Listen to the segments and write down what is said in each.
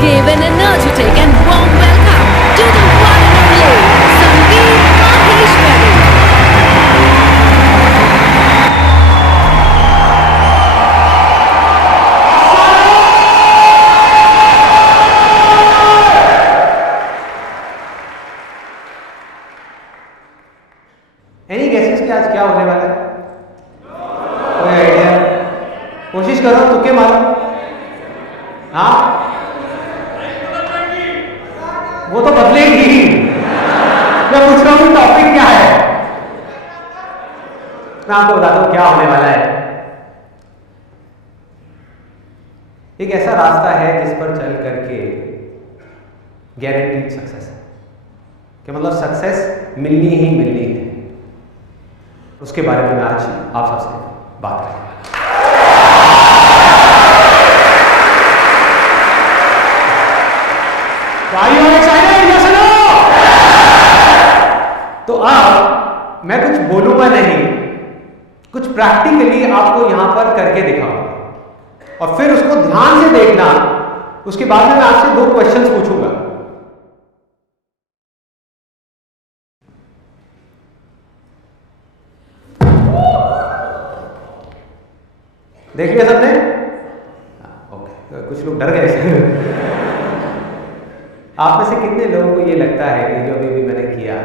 give an energetic and warm welcome to the one and only Sangeet Maheshwari. Any guesses कि आज क्या होने वाला है? कोई आइडिया? कोशिश करो, तुक्के मारो। हाँ, वो तो बदलेगी। मैं पूछ रहा हूँ टॉपिक क्या है। मैं आपको बताता हूँ क्या होने वाला है। एक ऐसा रास्ता है जिस पर चल करके गारंटीड सक्सेस है, कि मतलब सक्सेस मिलनी ही मिलनी है। उसके बारे में मैं आज आप सबसे बात करूंगा। तो अब मैं कुछ बोलूंगा नहीं, कुछ प्रैक्टिकली आपको यहां पर करके दिखाऊंगा और फिर उसको ध्यान से देखना। उसके बाद में मैं आपसे 2 क्वेश्चंस पूछूंगा। देख लिया सबने? ओके, कुछ लोग डर गए। आप में से कितने लोगों को ये लगता है कि जो अभी मैंने किया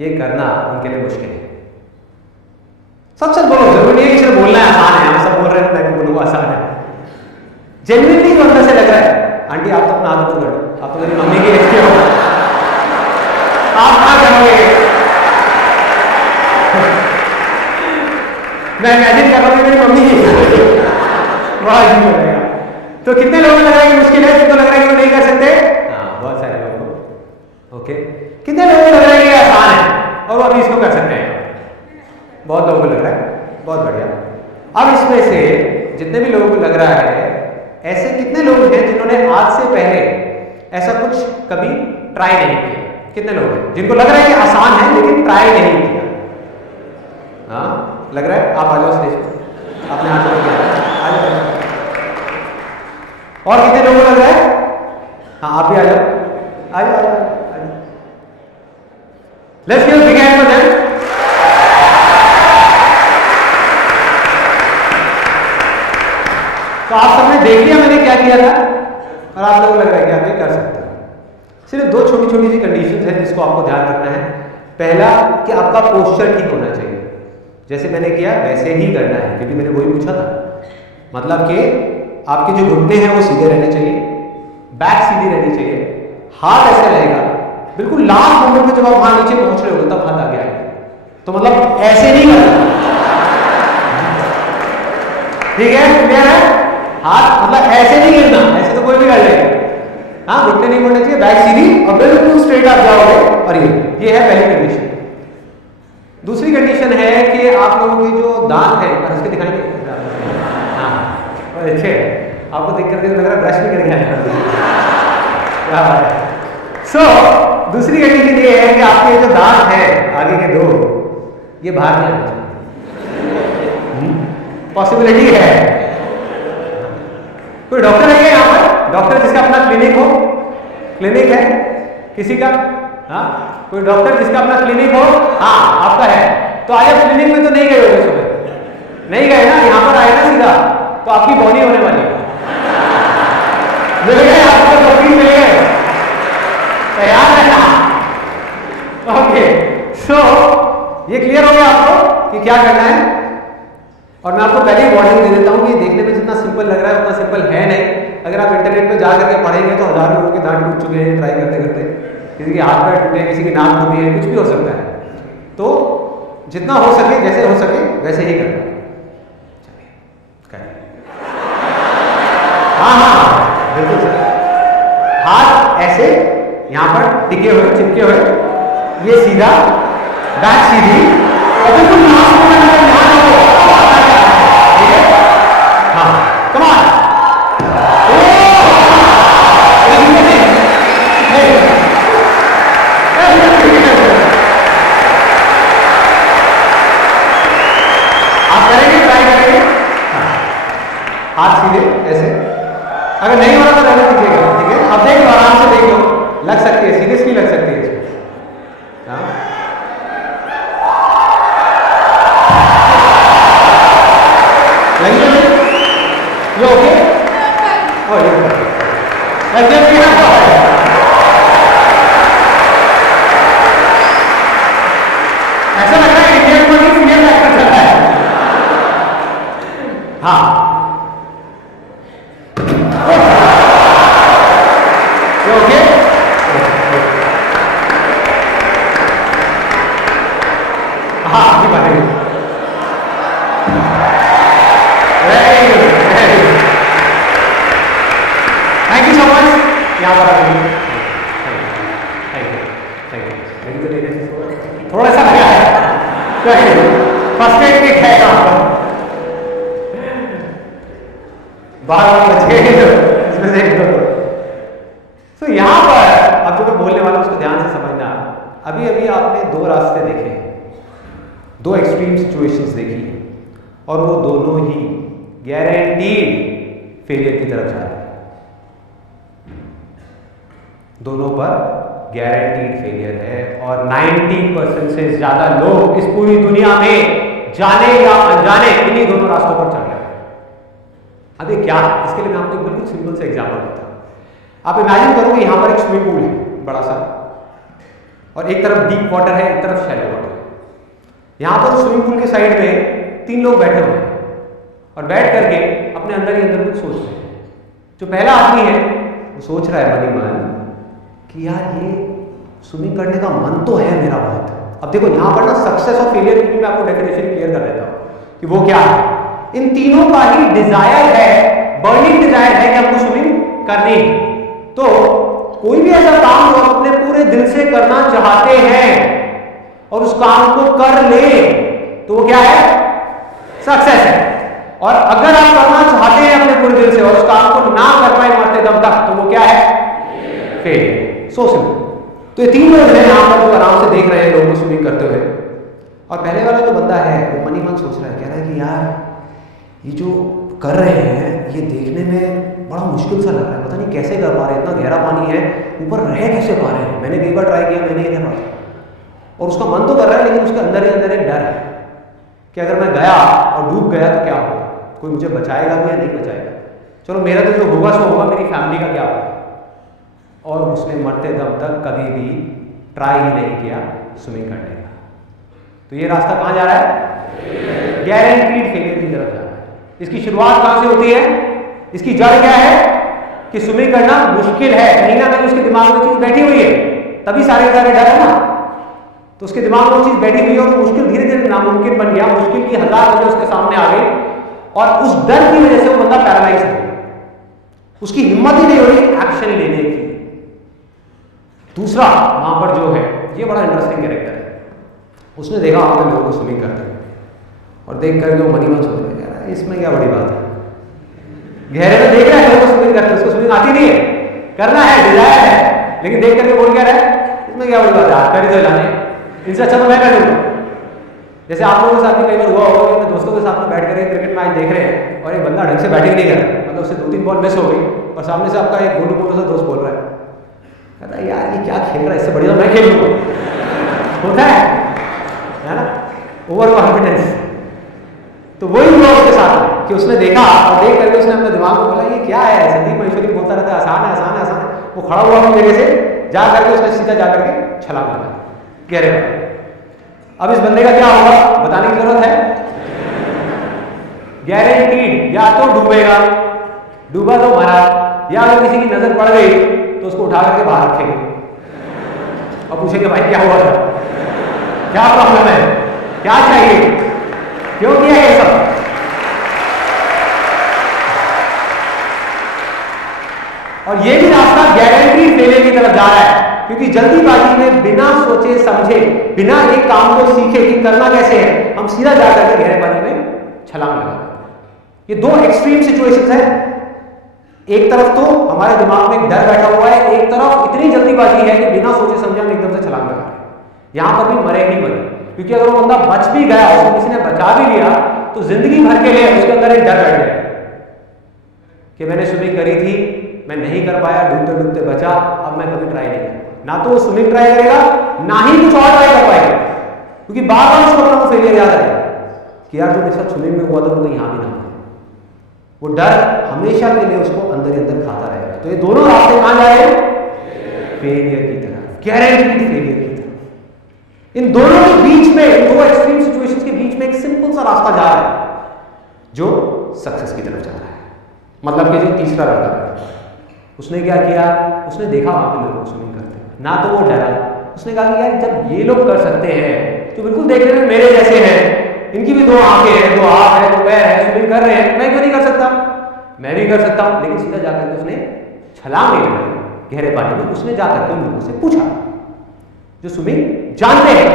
ये करना उनके लिए मुश्किल है? सब बोलो, जरूरी नहीं है कि सिर्फ बोलना है आसान है। हम सब बोल रहे हैं, मैं बोलूंगा आसान है। जेन्युइनली जो अंदर से लग रहा है। आंटी आप तो अपना हाथ ऊपर करो, आप तो मेरी मम्मी के एज के हो, आप कहाँ करोगे? मैं इमेजिन कर रहा हूँ मेरी मम्मी की। वाह, तो कितने लोगों को लग रहा है कि मुश्किल है, किनको लग रहा है कि वो नहीं कर सकते? हाँ, बहुत सारे लोगों को। ओके, कितने लोगों को लग रहा है कि आसान है और वो अभी इसको कर सकते हैं? बहुत लोगों को लग रहा है, बहुत बढ़िया। अब इसमें से जितने भी लोगों को लग रहा है, ऐसे कितने लोग हैं जिन्होंने आज से पहले ऐसा कुछ कभी ट्राई नहीं किया? कितने लोग हैं जिनको लग रहा है कि आसान है लेकिन ट्राई नहीं किया? हाँ, लग रहा है। आप आ जाओ स्टेज पर, अपने हाथ में आ जाओ। और कितने लोगों को लग रहा है? हाँ, आप भी आ जाओ, आ जाओ। Let's give a big hand for them. तो आप सबने देख लिया मैंने क्या किया था और आप लोगों को लग रहा है कि आप ये कर सकते हो। सिर्फ 2 छोटी छोटी सी कंडीशंस है जिसको आपको ध्यान रखना है। पहला कि आपका पोस्चर ठीक होना चाहिए, जैसे मैंने किया वैसे ही करना है, क्योंकि मैंने वही पूछा था। मतलब कि आपके जो घुटने हैं वो सीधे रहने चाहिए, बैक सीधी रहनी चाहिए, हाथ ऐसे रहेगा। बिल्कुल लास्ट मोमेंट में जब आप वहां नीचे पहुंच रहे हो तब हाथ आगे आएगा। तो मतलब ऐसे नहीं करना, ठीक है? क्लियर है? हाथ मतलब ऐसे नहीं गिरना, ऐसे तो कोई भी कर लेगा। हाँ, घुटने नहीं मोड़ने चाहिए, बैक सीधी और बिल्कुल स्ट्रेट आप जाओगे। और ये है पहली कंडीशन। दूसरी कंडीशन है कि आप लोगों के जो दांत है, इसके दिखाएंगे। हाँ, अच्छे आपको देख करके लग रहा है ब्रश भी करके आया। सो दूसरी कंडीशन ये है कि आपके जो दांत है आगे के 2, ये बाहर नहीं आना चाहिए। पॉसिबिलिटी है। कोई डॉक्टर है क्या यहाँ पर? डॉक्टर जिसका अपना क्लिनिक हो? क्लिनिक है किसी का? हाँ, कोई डॉक्टर जिसका अपना क्लिनिक हो? हाँ, आपका है। तो आज आप क्लिनिक में तो नहीं गए होंगे, सुबह नहीं गए ना, यहाँ पर आए ना सीधा, तो आपकी बॉडी होने वाली है। मिल गए आपको, डॉक्टर मिल गए, तैयार है ना? ओके, सो ये क्लियर हो गया आपको कि क्या करना है। और मैं आपको पहले ही वार्निंग दे देता हूँ कि देखने में जितना सिंपल लग रहा है उतना सिंपल है नहीं। अगर आप इंटरनेट पे जा करके पढ़ेंगे तो हजारों लोगों के दांत टूट चुके हैं ट्राई करते करते, किसी के हाथ पैर टूटे, किसी की नाक टूटी है, कुछ भी हो सकता है। तो जितना हो सके, जैसे हो सके वैसे ही करना। हाँ हाँ, बिल्कुल सर। हाथ ऐसे यहाँ पर टिके हुए, चिपके हुए, ये सीधा, बैक सीधी, और बिल्कुल लास्ट मोमेंट में ध्यान रखो। ठीक है? हाँ, कम ऑन। आप करेंगे, ट्राई करेंगे। हाथ सीधे ऐसे, अगर नहीं हो रहा तो रहने दीजिएगा, ठीक है? अब देख लो, आराम से देख लो, लग सकती है, सीरियसली लग सकती है इसमें। हाँ? लगी तो नहीं? ये ओके? ओ ये ऐसे भी है। ऐसा लग रहा है इंडियन को नहीं फीमेल एक्टर चल रहा है। हाँ ओके, हाँ ये बात है। Very good, very good, thank you so much. यहाँ पर थोड़ा सा लगा है, फर्स्ट एड किट है यहाँ पर, बाहर बच गए इसमें से। तो यहाँ पर अब जो मैं बोलने वाला हूं उसको ध्यान से समझना। अभी अभी आपने दो रास्ते देखे, दो एक्सट्रीम सिचुएशंस देखी, और वो दोनों ही गारंटीड फेलियर की तरफ जा रहे हैं। दोनों पर गारंटीड फेलियर है, और 90% से ज्यादा लोग इस पूरी दुनिया में जाने या अनजाने इन्हीं दोनों रास्तों पर चल रहे हैं। अभी क्या, इसके लिए मैं आपको एक बिल्कुल सिंपल से एग्जांपल देता हूं। आप इमेजिन करोगे यहां पर एक स्विमिंग पूल है बड़ा सा, और एक तरफ डीप वाटर है, एक तरफ शैलो वाटर है। यहां पर स्विमिंग पूल के साइड में 3 लोग बैठे हुए हैं, और बैठ करके अपने अंदर ही अंदर कुछ सोच रहे हैं। जो पहला आदमी है वो सोच रहा है मन ही मन कि यार ये स्विमिंग करने का मन तो है मेरा बहुत। अब देखो यहां पर ना सक्सेस और फेलियर की मैं आपको डेफिनेशन क्लियर कर देता हूं कि वो क्या है। इन तीनों का ही डिजायर है, बर्निंग डिजायर है कि हमको स्विमिंग करनी है। तो कोई भी ऐसा काम जो आप अपने पूरे दिल से करना चाहते हैं और उस काम को कर ले तो वो क्या है, सक्सेस है। और अगर आप करना चाहते हैं अपने पूरे दिल से और उस काम को ना कर पाए मरते दम तक तो वो क्या है, फेलियर। So simple. तो ये 3 लोग हैं यहां पर जो आराम से देख रहे हैं लोगों को स्विमिंग करते हुए, और पहले वाला जो बंदा है वो मन ही मन सोच रहा है, कह रहा है कि यार ये जो कर रहे हैं ये देखने में बड़ा मुश्किल सा लग रहा है, पता नहीं कैसे कर पा रहे हैं, इतना गहरा पानी है, ऊपर रह कैसे पा रहे हैं। मैंने कई बार ट्राई किया, मैंने नहीं कर पाया। और उसका मन तो कर रहा है, लेकिन उसके अंदर ही अंदर एक डर है कि अगर मैं गया और डूब गया तो क्या होगा, कोई मुझे बचाएगा भी या नहीं बचाएगा। चलो मेरा तो जो होगा सो होगा, मेरी फैमिली का क्या होगा। और उसने मरते दम तक कभी भी ट्राई ही नहीं किया स्विमिंग करने का। तो ये रास्ता कहाँ जा रहा है, गारंटीड फेलियर की तरफ जा रहा है। इसकी शुरुआत कहां से होती है, इसकी जड़ क्या है कि स्विमिंग करना मुश्किल है। कहीं ना कहीं उसके दिमाग में चीज बैठी हुई है, तभी सारे डर है ना। तो उसके दिमाग में वो चीज बैठी हुई है और मुश्किल धीरे धीरे नामुमकिन बन गया। मुश्किल की 1000 वजह उसके सामने आ गई, और उस डर की वजह से वो बंदा पैरालाइज हो गया। उसकी हिम्मत ही नहीं हो रही एक्शन लेने की। दूसरा वहां पर जो है, ये बड़ा इंटरेस्टिंग कैरेक्टर है। उसने देखा वहां पर लोगों को स्विमिंग करते हुए, और देख करके वो मनी मन सोच रहे यार इसमें क्या बड़ी बात है। गहरे में देख रहा है लोगों को स्विमिंग करते, उसको स्विमिंग आती नहीं है, करना है, डिजायर है, लेकिन देख करके बोल क्या रहा है, इसमें क्या बड़ी बात है, कर ही तो जाने, इनसे अच्छा तो मैं कर लूंगा। जैसे आप लोगों के साथ भी कई बार हुआ होगा कि अपने दोस्तों के साथ में बैठ कर क्रिकेट मैच देख रहे हैं और एक बंदा ढंग से बैटिंग नहीं कर रहा, मतलब उससे 2-3 बॉल मिस हो गई और सामने से आपका एक गोलू सा दोस्त बोल रहा है, कहता है यार ये क्या खेल रहा है, इससे बढ़िया मैं खेल लूंगा। होता है ना, ओवर कॉन्फिडेंस। तो वही हुआ उसके साथ कि उसने देखा और देख करके उसने अपने दिमाग में बोला ये क्या है, संदीप महेश्वरी बोलता रहता है आसान है आसान है आसान है। वो खड़ा हुआ अपनी जगह से जा करके उसने सीधा जा करके छलांग लगा गहरे में। अब इस बंदे का क्या होगा बताने की जरूरत है, गारंटीड या तो डूबेगा, डूबा तो मरा, या अगर किसी की नजर पड़ गई तो उसको उठा करके बाहर रखेंगे और पूछेंगे भाई क्या हुआ था, क्या प्रॉब्लम है, क्या चाहिए, क्यों किया ये सब। और ये भी रास्ता गारंटी फेलियर की तरफ जा रहा है, क्योंकि जल्दीबाजी में बिना सोचे समझे, बिना एक काम को सीखे कि करना कैसे है, हम सीधा जा करके गहरे पानी में छलांग लगा देते हैं। ये दो एक्सट्रीम सिचुएशंस है। एक तरफ तो हमारे दिमाग में एक डर बैठा हुआ है, एक तरफ इतनी जल्दीबाजी है कि बिना सोचे समझे हम एकदम से छलांग लगा रहे हैं। यहां पर भी मरे ही मरे, क्योंकि अगर वो बंदा बच भी गया, उसको किसी ने बचा भी लिया तो जिंदगी भर के लिए उसके अंदर एक डर बैठ गया कि मैंने स्विमिंग करी थी मैं नहीं कर पाया, डूबते डूबते बचा, अब मैं कभी ट्राई नहीं करूंगा। ना तो वो स्विमिंग ट्राई करेगा, ना ही कुछ और ट्राई कर पाएगा, क्योंकि बार बार उसको अपना फेलियर याद आएगा कि यार जो मेरे साथ स्विमिंग में हुआ था वो यहाँ भी ना हो। वो डर हमेशा के लिए उसको अंदर ही अंदर खाता रहेगा। तो ये दोनों रास्ते कहां जा रहे हैं? फेलियर की तरफ, गारंटीड फेलियर की तरफ। इन दोनों के बीच में, दो एक्सट्रीम सिचुएशंस के बीच में एक सिंपल सा रास्ता जा रहा है जो सक्सेस की तरफ जा रहा है। मतलब कि जो तीसरा लड़का है, उसने क्या किया, उसने देखा वहां पे लोग स्विमिंग करते हैं, ना तो वो डरा, उसने कहा कि यार जब ये लोग कर सकते हैं तो बिल्कुल देखने में मेरे जैसे हैं, इनकी भी दो आंखें हैं, दो हाथ है, दो पैर है, स्विमिंग कर रहे हैं, मैं क्यों नहीं कर सकता? मैं भी कर सकता हूं। लेकिन सीधा जाकर के उसने छलांग नहीं लगाई गहरे पानी में। उसने जाकर के उन लोगों से पूछा जो स्विमिंग जानते हैं,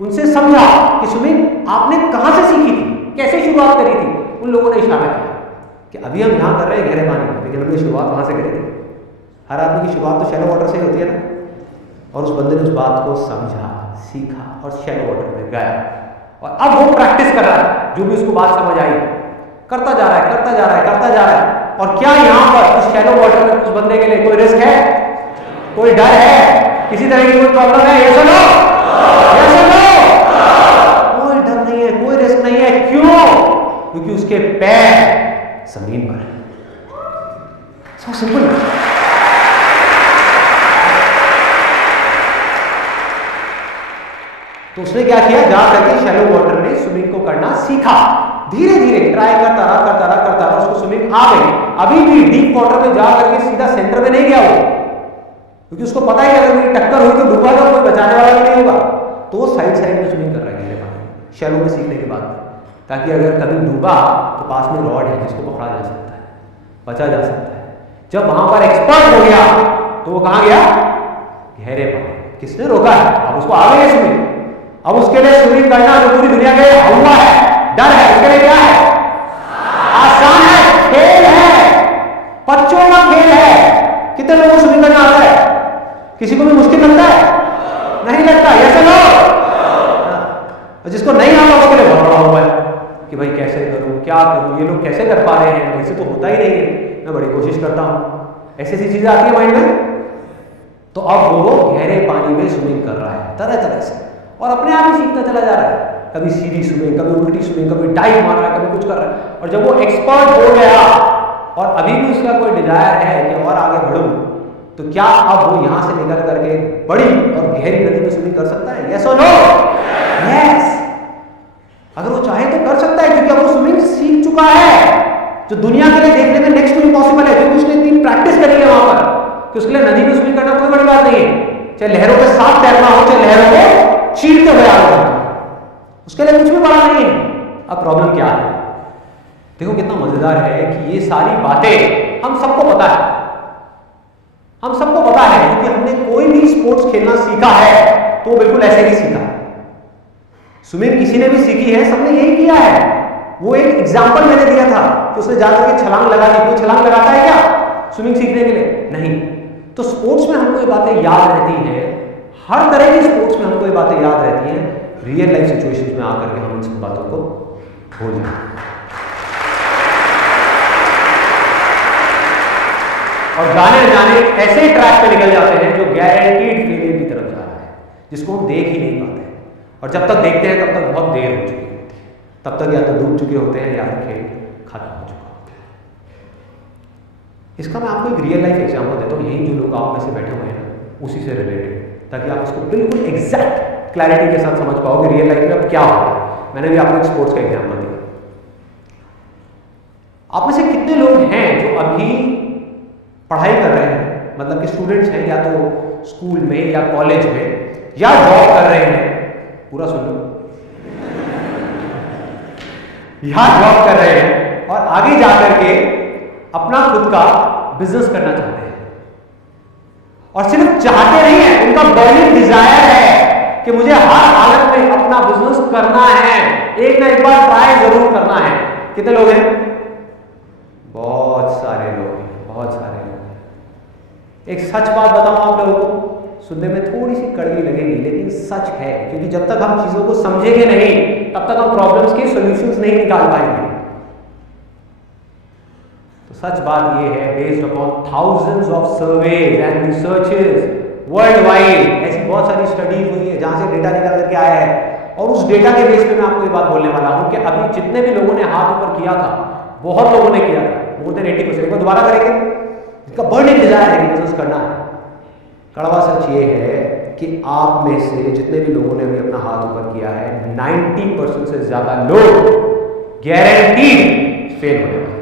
उनसे समझा कि स्विमिंग आपने कहां से सीखी थी, कैसे शुरुआत करी थी। उन लोगों ने इशारा किया कि अभी हम यहां कर रहे हैं गहरे पानी में, लेकिन हमने शुरुआत वहां से करी थी। हर आदमी की शुरुआत तो शैलो वाटर से ही होती है ना। और उस बंदे ने उस बात को समझा, सीखा और शैलो वाटर में गया, और अब वो प्रैक्टिस कर रहा है। जो भी उसको बात समझ आई, करता जा रहा है, करता जा रहा है, करता जा रहा है। और क्या यहां पर उस शैलो वाटर में उस बंदे के लिए कोई रिस्क है, कोई डर है, किसी तरह की कोई प्रॉब्लम है? ये सुनो, ये सुनो, कोई डर नहीं है, कोई रिस्क नहीं है। क्यों? क्योंकि उसके पैर जमीन पर है। So simple. तो उसने क्या किया, जा करके शैलो वाटर में स्विमिंग को करना सीखा। धीरे धीरे ट्राई करता रहा, उसको स्विमिंग आ गई। अभी भी डीप वाटर में जा करके सीधा सेंटर में नहीं गया वो, क्योंकि उसको पता है कि अगर मेरी टक्कर हुई तो डूबा तो कोई बचाने वाला नहीं होगा। तो वो साइड साइड में स्विमिंग कर रहा है गहरे पानी में, शैलो में सीखने के बाद, ताकि अगर कभी डूबा तो पास में रॉड है जिसको पकड़ा जा सकता है, बचा जा सकता है। जब वहां पर एक्सपर्ट हो गया तो वो कहां गया? गहरे पानी। किसने रोका है? अब उसको आ गई है स्विमिंग। अब उसके लिए स्विमिंग करना जो पूरी दुनिया के हुआ है, डर है, उसके लिए क्या है? आसान है, खेल है, बच्चों का खेल है। कितने लोगों को स्विमिंग करना आता है? किसी को भी मुश्किल लगता है? नहीं लगता। ऐसे लोग जिसको नहीं आता उसके लिए बहुत बड़ा हुआ है कि भाई कैसे करूं, क्या करूं, ये लोग कैसे कर पा रहे हैं, ऐसे तो होता ही नहीं है, मैं बड़ी कोशिश करता हूं। ऐसी ऐसी चीजें आती है माइंड में। तो अब वो गहरे पानी में स्विमिंग कर रहा है तरह तरह से, और अपने आप ही सीखता चला जा रहा है। कभी सीधी स्विमिंग, कभी उल्टी स्विमिंग, कभी डाइव मार रहा है, कभी कुछ कर रहा है। और जब वो एक्सपर्ट हो गया और अभी भी उसका कोई डिजायर है कि और आगे बढ़ूं, तो क्या अब वो यहां से निकल करके बड़ी और गहरी नदी में स्विमिंग कर सकता है? यस और नो? यस। अगर वो चाहे तो कर सकता है, क्योंकि अब वो स्विमिंग सीख चुका है, जो दुनिया के लिए देखने में नेक्स्ट टू इम्पॉसिबल है, क्योंकि उसने इतनी प्रैक्टिस करी है वहां पर कि उसके लिए नदी में स्विमिंग करना कोई बड़ी बात नहीं है। चाहे लहरों के साथ तैरना हो, चाहे लहरों को चीरते हुए आगे बढ़ना, उसके लिए कुछ भी बड़ा नहीं है। अब प्रॉब्लम क्या है? देखो कितना मजेदार है कि ये सारी बातें हम सबको पता है, हम सबको पता है, क्योंकि हमने कोई भी स्पोर्ट्स खेलना सीखा है तो बिल्कुल ऐसे ही सीखा है। स्विमिंग किसी ने भी सीखी है, सबने यही किया है। वो एक एग्जाम्पल मैंने दिया था कि उसने जाकर के छलांग लगा दी। कोई छलांग लगाता है क्या स्विमिंग सीखने के लिए? नहीं। तो स्पोर्ट्स में हमको ये बातें याद रहती हैं, हर तरह की स्पोर्ट्स में हमको ये बातें याद रहती हैं। रियल लाइफ सिचुएशंस में आकर के हम इन सब बातों को भूल जाते हैं और जाने ऐसे ट्रैक पे निकल जाते हैं जो गारंटीड फेलियर की तरफ जा रहा है, जिसको हम देख ही नहीं पाते। और जब तक देखते हैं तब तक बहुत देर हो चुकी होती है, तब तक या तो डूब चुके होते हैं या फिर खेल खत्म हो चुका होता है। इसका मैं आपको एक रियल लाइफ एग्जांपल देता हूँ, यही जो लोग आप में से बैठे हुए हैं उसी से रिलेटेड, ताकि आप उसको बिल्कुल एग्जैक्ट क्लैरिटी के साथ समझ पाओगे रियल लाइफ में अब क्या हो रहा है। मैंने भी आपको एक स्पोर्ट्स का एग्जाम्पल दिया। आप में से कितने लोग हैं जो अभी पढ़ाई कर रहे हैं, मतलब कि स्टूडेंट्स हैं, या तो स्कूल में या कॉलेज में या जॉब कर रहे हैं, पूरा सुन लो, या जॉब कर रहे हैं और आगे जाकर के अपना खुद का बिजनेस करना चाहते हैं, और सिर्फ चाहते नहीं है, उनका बर्निंग डिजायर है कि मुझे हर हालत में अपना बिजनेस करना है, एक ना एक बार ट्राई जरूर करना है। कितने लोग हैं? बहुत सारे लोग हैं, बहुत सारे लोग हैं। एक सच बात बताऊं आप लोगों को, सुनने में थोड़ी सी कड़वी लगेगी लेकिन सच है, क्योंकि जब तक हम चीजों को समझेंगे नहीं तब तक हम प्रॉब्लम्स के सॉल्यूशंस नहीं निकाल पाएंगे। तो सच बात ये है, based upon thousands of surveys and researches world wide, ऐसी बहुत सारी स्टडीज हुई है जहां से डेटा निकल करके आया है, और उस डेटा के बेस पे मैं आपको ये बात बोलने वाला हूं कि अभी जितने भी लोगों ने हाथ ऊपर किया था, बहुत लोगों ने किया था, मोर देन 80%, को दोबारा करेंगे, इसका बर्निंग डिजायर है कि बिजनेस करना है। कड़वा सच ये है कि आप में से जितने भी लोगों ने अभी अपना हाथ ऊपर किया है, 90% से ज्यादा लोग गारंटीड फेल होने वाले,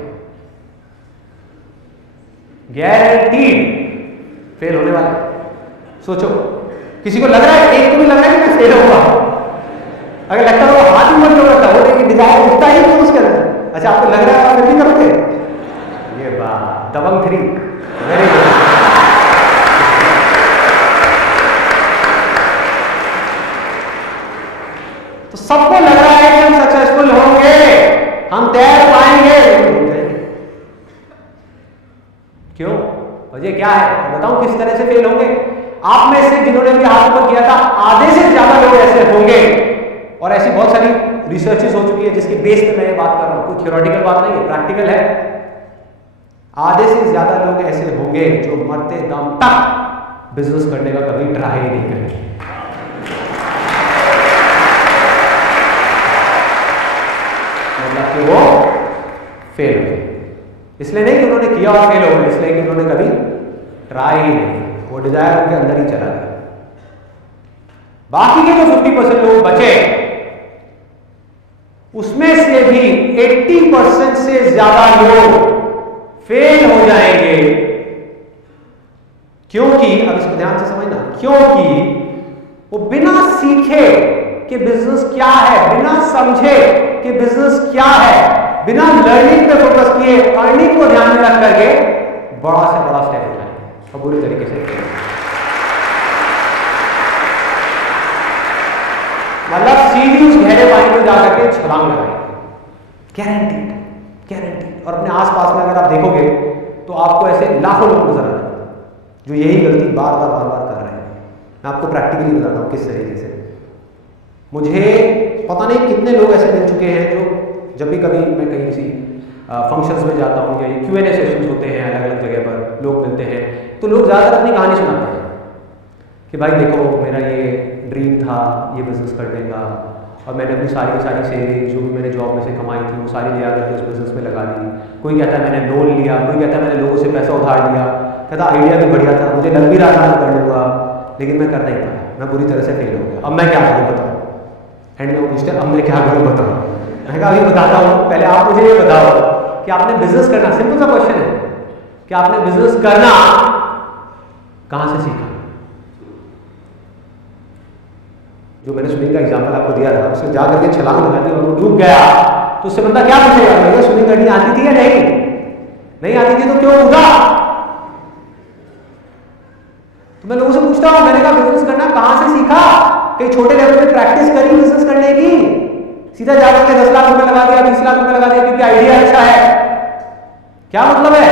गारंटीड फेल होने वाले। सोचो, किसी को लग रहा है, एक को भी लग रहा है कि मैं फेल होगा? अगर लगता है तो हाथ ऊपर क्यों रखता है? वो देखिए डिजायर उठता ही क्यों उसके अंदर? अच्छा, आपको लग रहा है आप फिर भी करोगे? ये बात दबंग 3, वेरी गुड। तो सबको लग रहा है कि हम सक्सेसफुल होंगे, हम तैर पाएंगे, क्यों? वजह क्या है? मैं बताऊं किस तरह से फेल होंगे। आप में से जिन्होंने भी हाथ ऊपर किया था, आधे से ज्यादा लोग ऐसे होंगे, और ऐसी बहुत सारी रिसर्चेस हो चुकी है जिसके बेस पे मैं ये बात कर रहा हूं, कोई थ्योरेटिकल बात नहीं है, प्रैक्टिकल है। आधे से ज्यादा लोग ऐसे होंगे जो मरते दम तक बिजनेस करने का कभी ट्राई नहीं करेंगे। मतलब कि वो फेल हो, इसलिए नहीं कि उन्होंने किया और फेल हो गए, इसलिए कि उन्होंने कभी ट्राई ही नहीं, वो डिजायर उनके अंदर ही चला गया। बाकी के जो 50% लोग बचे, उसमें से भी 80% से ज्यादा लोग फेल हो जाएंगे, क्योंकि अब इसको ध्यान से समझना, क्योंकि वो बिना सीखे कि बिजनेस क्या है, बिना समझे कि बिजनेस क्या है, बिना लर्निंग पे फोकस किए, अर्निंग को ध्यान में रख करके बड़ा से बड़ा स्टेप उठाएंगे और बुरी तरीके से, मतलब सीधी उस गहरे पानी में जाकर के छलांग लगाएंगे, गारंटीड, गारंटीड। और अपने आसपास में अगर आप देखोगे तो आपको ऐसे लाखों लोग नजर आ जाएंगे जो यही गलती बार बार कर रहे हैं। मैं आपको प्रैक्टिकली बताता हूँ किस तरीके से। मुझे पता नहीं कितने लोग ऐसे मिल चुके हैं जो जब भी कभी मैं कहीं किसी फंक्शंस में जाता हूँ या Q&A सेशंस होते हैं अलग अलग जगह पर, लोग मिलते हैं तो लोग ज़्यादातर अपनी कहानी सुनाते हैं कि भाई देखो मेरा ये ड्रीम था ये बिज़नेस करने का, और मैंने अपनी सारी सेविंग जो भी मैंने जॉब में से कमाई थी वो सारी लिया करके उस बिज़नेस में लगा दी। कोई कहता है मैंने लोन लिया, कोई कहता है मैंने लोगों से पैसा उधार लिया, कहता आइडिया भी बढ़िया था, मुझे लग भी रहा था मैं कर लूँगा, लेकिन मैं कर नहीं पाया, मैं बुरी तरह से फेल हो गया। अब मैं क्या करूँ बताओ? एंड में वो पूछते हैं अब मैं क्या करूँ बताओ? मैं कहा अभी बताता हूँ, पहले आप मुझे ये बताओ कि आपने बिजनेस करना, सिंपल सा क्वेश्चन है कि आपने बिजनेस करना कहाँ से सीखा? जो मैंने स्विमिंग का एग्जाम्पल आपको दिया था, उसने जा करके छलांग लगा दी और वो डूब गया, तो उससे बंदा क्या पूछेगा, भैया स्विमिंग करनी आती थी या नहीं आती थी तो क्यों कूदा? तो मैं लोगों से पूछता हूं, मैंने कहा बिजनेस करना कहां से सीखा? कहीं छोटे लेवल पे प्रैक्टिस करी बिजनेस करने की? सीधा जाकर के 10 लाख रुपए लगा दिया, 20 लाख रुपए लगा दिया क्योंकि आइडिया अच्छा है? क्या मतलब है?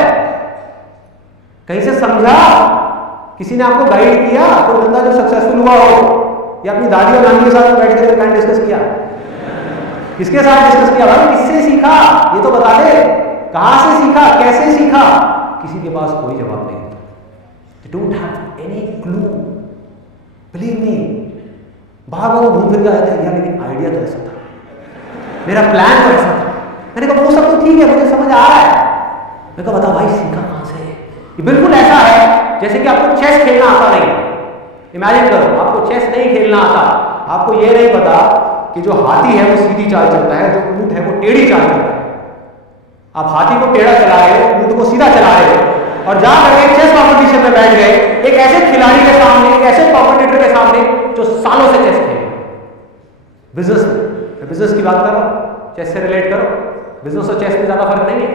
कहीं से समझा? किसी ने आपको गाइड किया? कोई बंदा जो सक्सेसफुल हुआ हो या अपनी दादी और नानी के साथ बैठ कर कहानी डिस्कस किया? किसके साथ डिस्कस किया भाई? किससे सीखा? ये तो बता दे, कहां से सीखा, कैसे सीखा? किसी के पास कोई जवाब नहीं। They don't have any clue. Believe me, बार-बार घूम फिर के आया था यार, लेकिन आइडिया तो ऐसा था, मेरा प्लान तो ऐसा था। मैंने कहा वो सब तो ठीक है, मुझे समझ आ रहा है। मैं कहा बता भाई सीखा कहां से? ये बिल्कुल ऐसा है जैसे कि आपको चेस खेलना आता नहीं। इमेजिन करो आपको चेस नहीं खेलना आता, आपको ये नहीं पता कि जो हाथी है वो सीधी चाल चलता है, जो ऊंट है वो टेढ़ी चाल चलता है। आप हाथी को टेढ़ा चला रहे हो, ऊंट को सीधा चला रहे हो, और जा करके चेस कॉम्पिटिशन में बैठ गए एक ऐसे खिलाड़ी के सामने, एक ऐसे कॉम्पिटिटर के सामने जो सालों से चेस खेले। बिजनेस में, बिजनेस की बात कर रहा हूं, चेस से रिलेट करो, बिजनेस और चेस में ज्यादा फर्क नहीं है।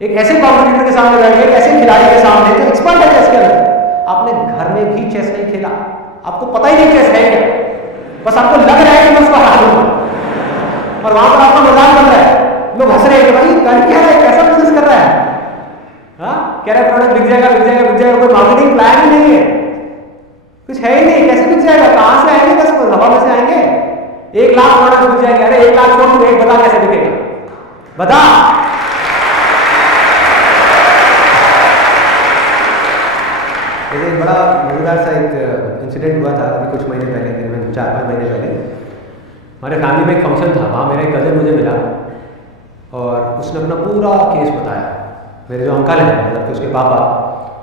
एक ऐसे कॉम्पिटिटर के सामने बैठ गए, एक ऐसे खिलाड़ी के सामने जो एक्सपर्ट है चेस के अंदर। आपने घर में भी चेस नहीं खेला, आपको पता ही नहीं चेस है क्या, बस आपको लग रहा है कि मैं उसको हरा दूंगा, और वहां पर आपका मजाक बन रहा है, लोग हंस रहे हैं कि भाई कर क्या रहा है, कैसा बिजनेस कर रहा है, हाँ कह रहा है प्रोडक्ट बिक जाएगा बिक जाएगा बिक जाएगा, कोई मार्केटिंग प्लान ही नहीं है, कुछ है ही नहीं, कैसे बिक जाएगा, कहां से आएंगे, बस हवा में से आएंगे, 1 लाख प्रोडक्ट बिक जाएंगे। अरे 1 लाख छोड़, एक बता कैसे बिकेगा, बता बड़ा मज़ेदार सा एक इंसिडेंट हुआ था अभी कुछ महीने पहले, करीबन 4-5 महीने पहले। हमारे फैमिली में एक फंक्शन था, वहाँ मेरा एक कज़न मुझे मिला और उसने अपना पूरा केस बताया। मेरे जो अंकल हैं, मतलब कि उसके पापा,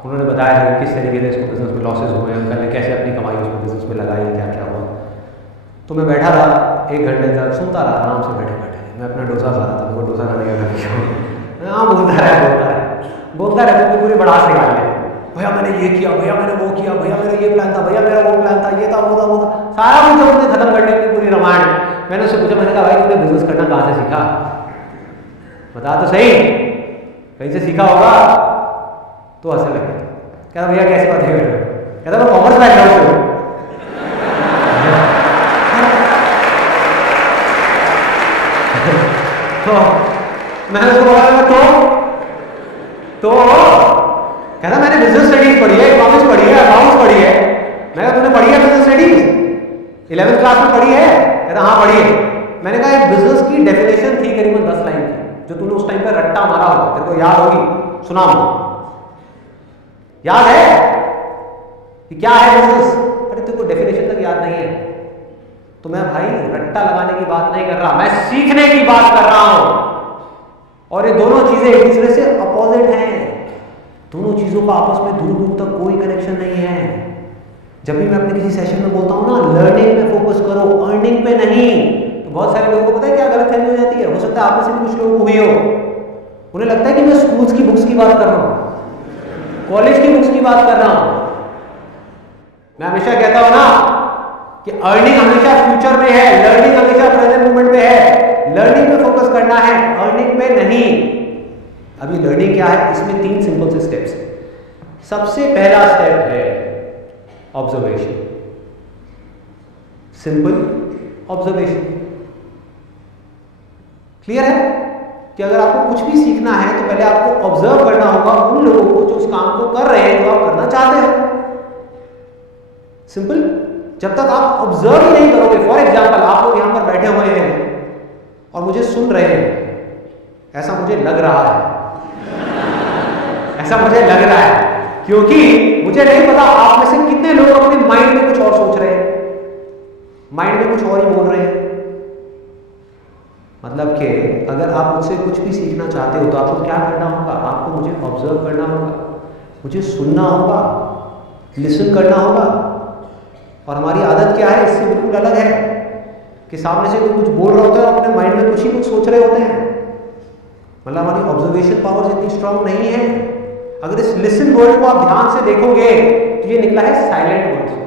उन्होंने बताया कि किस तरीके से इसको बिज़नेस में लॉसेज हुए, अंकल ने कैसे अपनी कमाई उसमें बिज़नेस में लगाई, क्या क्या हुआ। तो मैं बैठा रहा 1 घंटे तक, सुनता रहा आराम से बैठे बैठे। मैं अपना डोसा खा रहा था, मेरे को डोसा खाने का घर हाँ बोलता रहा तो पूरी बड़ास निकाल लिया। भैया मैंने ये किया, भैया मैंने वो किया, भैया मेरा ये प्लान था, भैया मेरा वो प्लान था, ये था वो था सारा कुछ जब उसने खत्म करने की पूरी रामायण। मैंने उससे पूछा, मैंने कहा भाई तुमने बिजनेस करना कहाँ से सीखा, बता तो सही, कहीं से सीखा होगा। तो हंसने लग गया, कहता भैया कैसी बात है, कहता मैं कॉमर्स बैकग्राउंड से हूँ। तो मैंने उसको बोला तो कहता मैंने बिजनेस स्टडीज पढ़ी है, इकोनॉमिक्स पढ़ी है, अकाउंट्स पढ़ी है। मैं कहा तूने पढ़ी है बिजनेस स्टडीज, 11th क्लास में पढ़ी है? कहता हाँ पढ़ी है। मैंने कहा एक बिजनेस की डेफिनेशन थी करीबन 10 लाइन की, जो तूने उस टाइम पे रट्टा मारा होगा, तेरे को याद होगी, सुना मुझे, याद है कि क्या है बिजनेस? अरे तेरे को डेफिनेशन तक याद नहीं है तो मैं भाई रट्टा लगाने की बात नहीं कर रहा, मैं सीखने की बात कर रहा हूं। और ये दोनों चीजें एक दूसरे से अपोजिट हैं, दोनों चीजों का आपस में दूर दूर तक कोई कनेक्शन नहीं है। जब भी मैं अपने किसी सेशन में बोलता हूं ना, लर्निंग पे फोकस करो, अर्निंग पे नहीं, तो बहुत सारे लोगों को पता है क्या गलतफहमी हो जाती है। हो सकता है आप में से भी कुछ लोगों को हुई हो, उन्हें लगता है कि मैं स्कूल्स की बुक्स की बात कर रहा हूं, कॉलेज की बुक्स की बात कर रहा हूं। मैं हमेशा कहता हूं ना कि अर्निंग हमेशा फ्यूचर में है, लर्निंग हमेशा प्रेजेंट मोमेंट में है। लर्निंग पे फोकस करना है, अर्निंग पे नहीं। अभी लर्निंग क्या है, इसमें 3 सिंपल से स्टेप्स हैं। सबसे पहला स्टेप है ऑब्जर्वेशन, सिंपल ऑब्जर्वेशन। क्लियर है कि अगर आपको कुछ भी सीखना है तो पहले आपको ऑब्जर्व करना होगा उन लोगों को जो उस काम को कर रहे हैं जो आप करना चाहते हो। सिंपल। जब तक आप ऑब्जर्व ही नहीं करोगे, फॉर एग्जाम्पल आप लोग यहां पर बैठे हुए हैं और मुझे सुन रहे हैं, ऐसा मुझे लग रहा है, ऐसा मुझे लग रहा है, क्योंकि मुझे नहीं पता आप में से कितने लोग अपने माइंड में कुछ और सोच रहे हैं, माइंड में कुछ और ही बोल रहे हैं। मतलब कि अगर आप मुझसे कुछ भी सीखना चाहते हो तो आपको क्या करना होगा, आपको मुझे ऑब्जर्व करना होगा, मुझे सुनना होगा, लिसन करना होगा। और हमारी आदत क्या है, इससे बिल्कुल अलग है कि सामने से कोई कुछ बोल रहा होता है और अपने माइंड में कुछ ही कुछ सोच रहे होते हैं। मतलब हमारी ऑब्जर्वेशन पावर्स इतनी स्ट्रांग नहीं है। अगर इस लिसन वर्ड को आप ध्यान से देखोगे तो ये निकला है साइलेंट वर्ड से,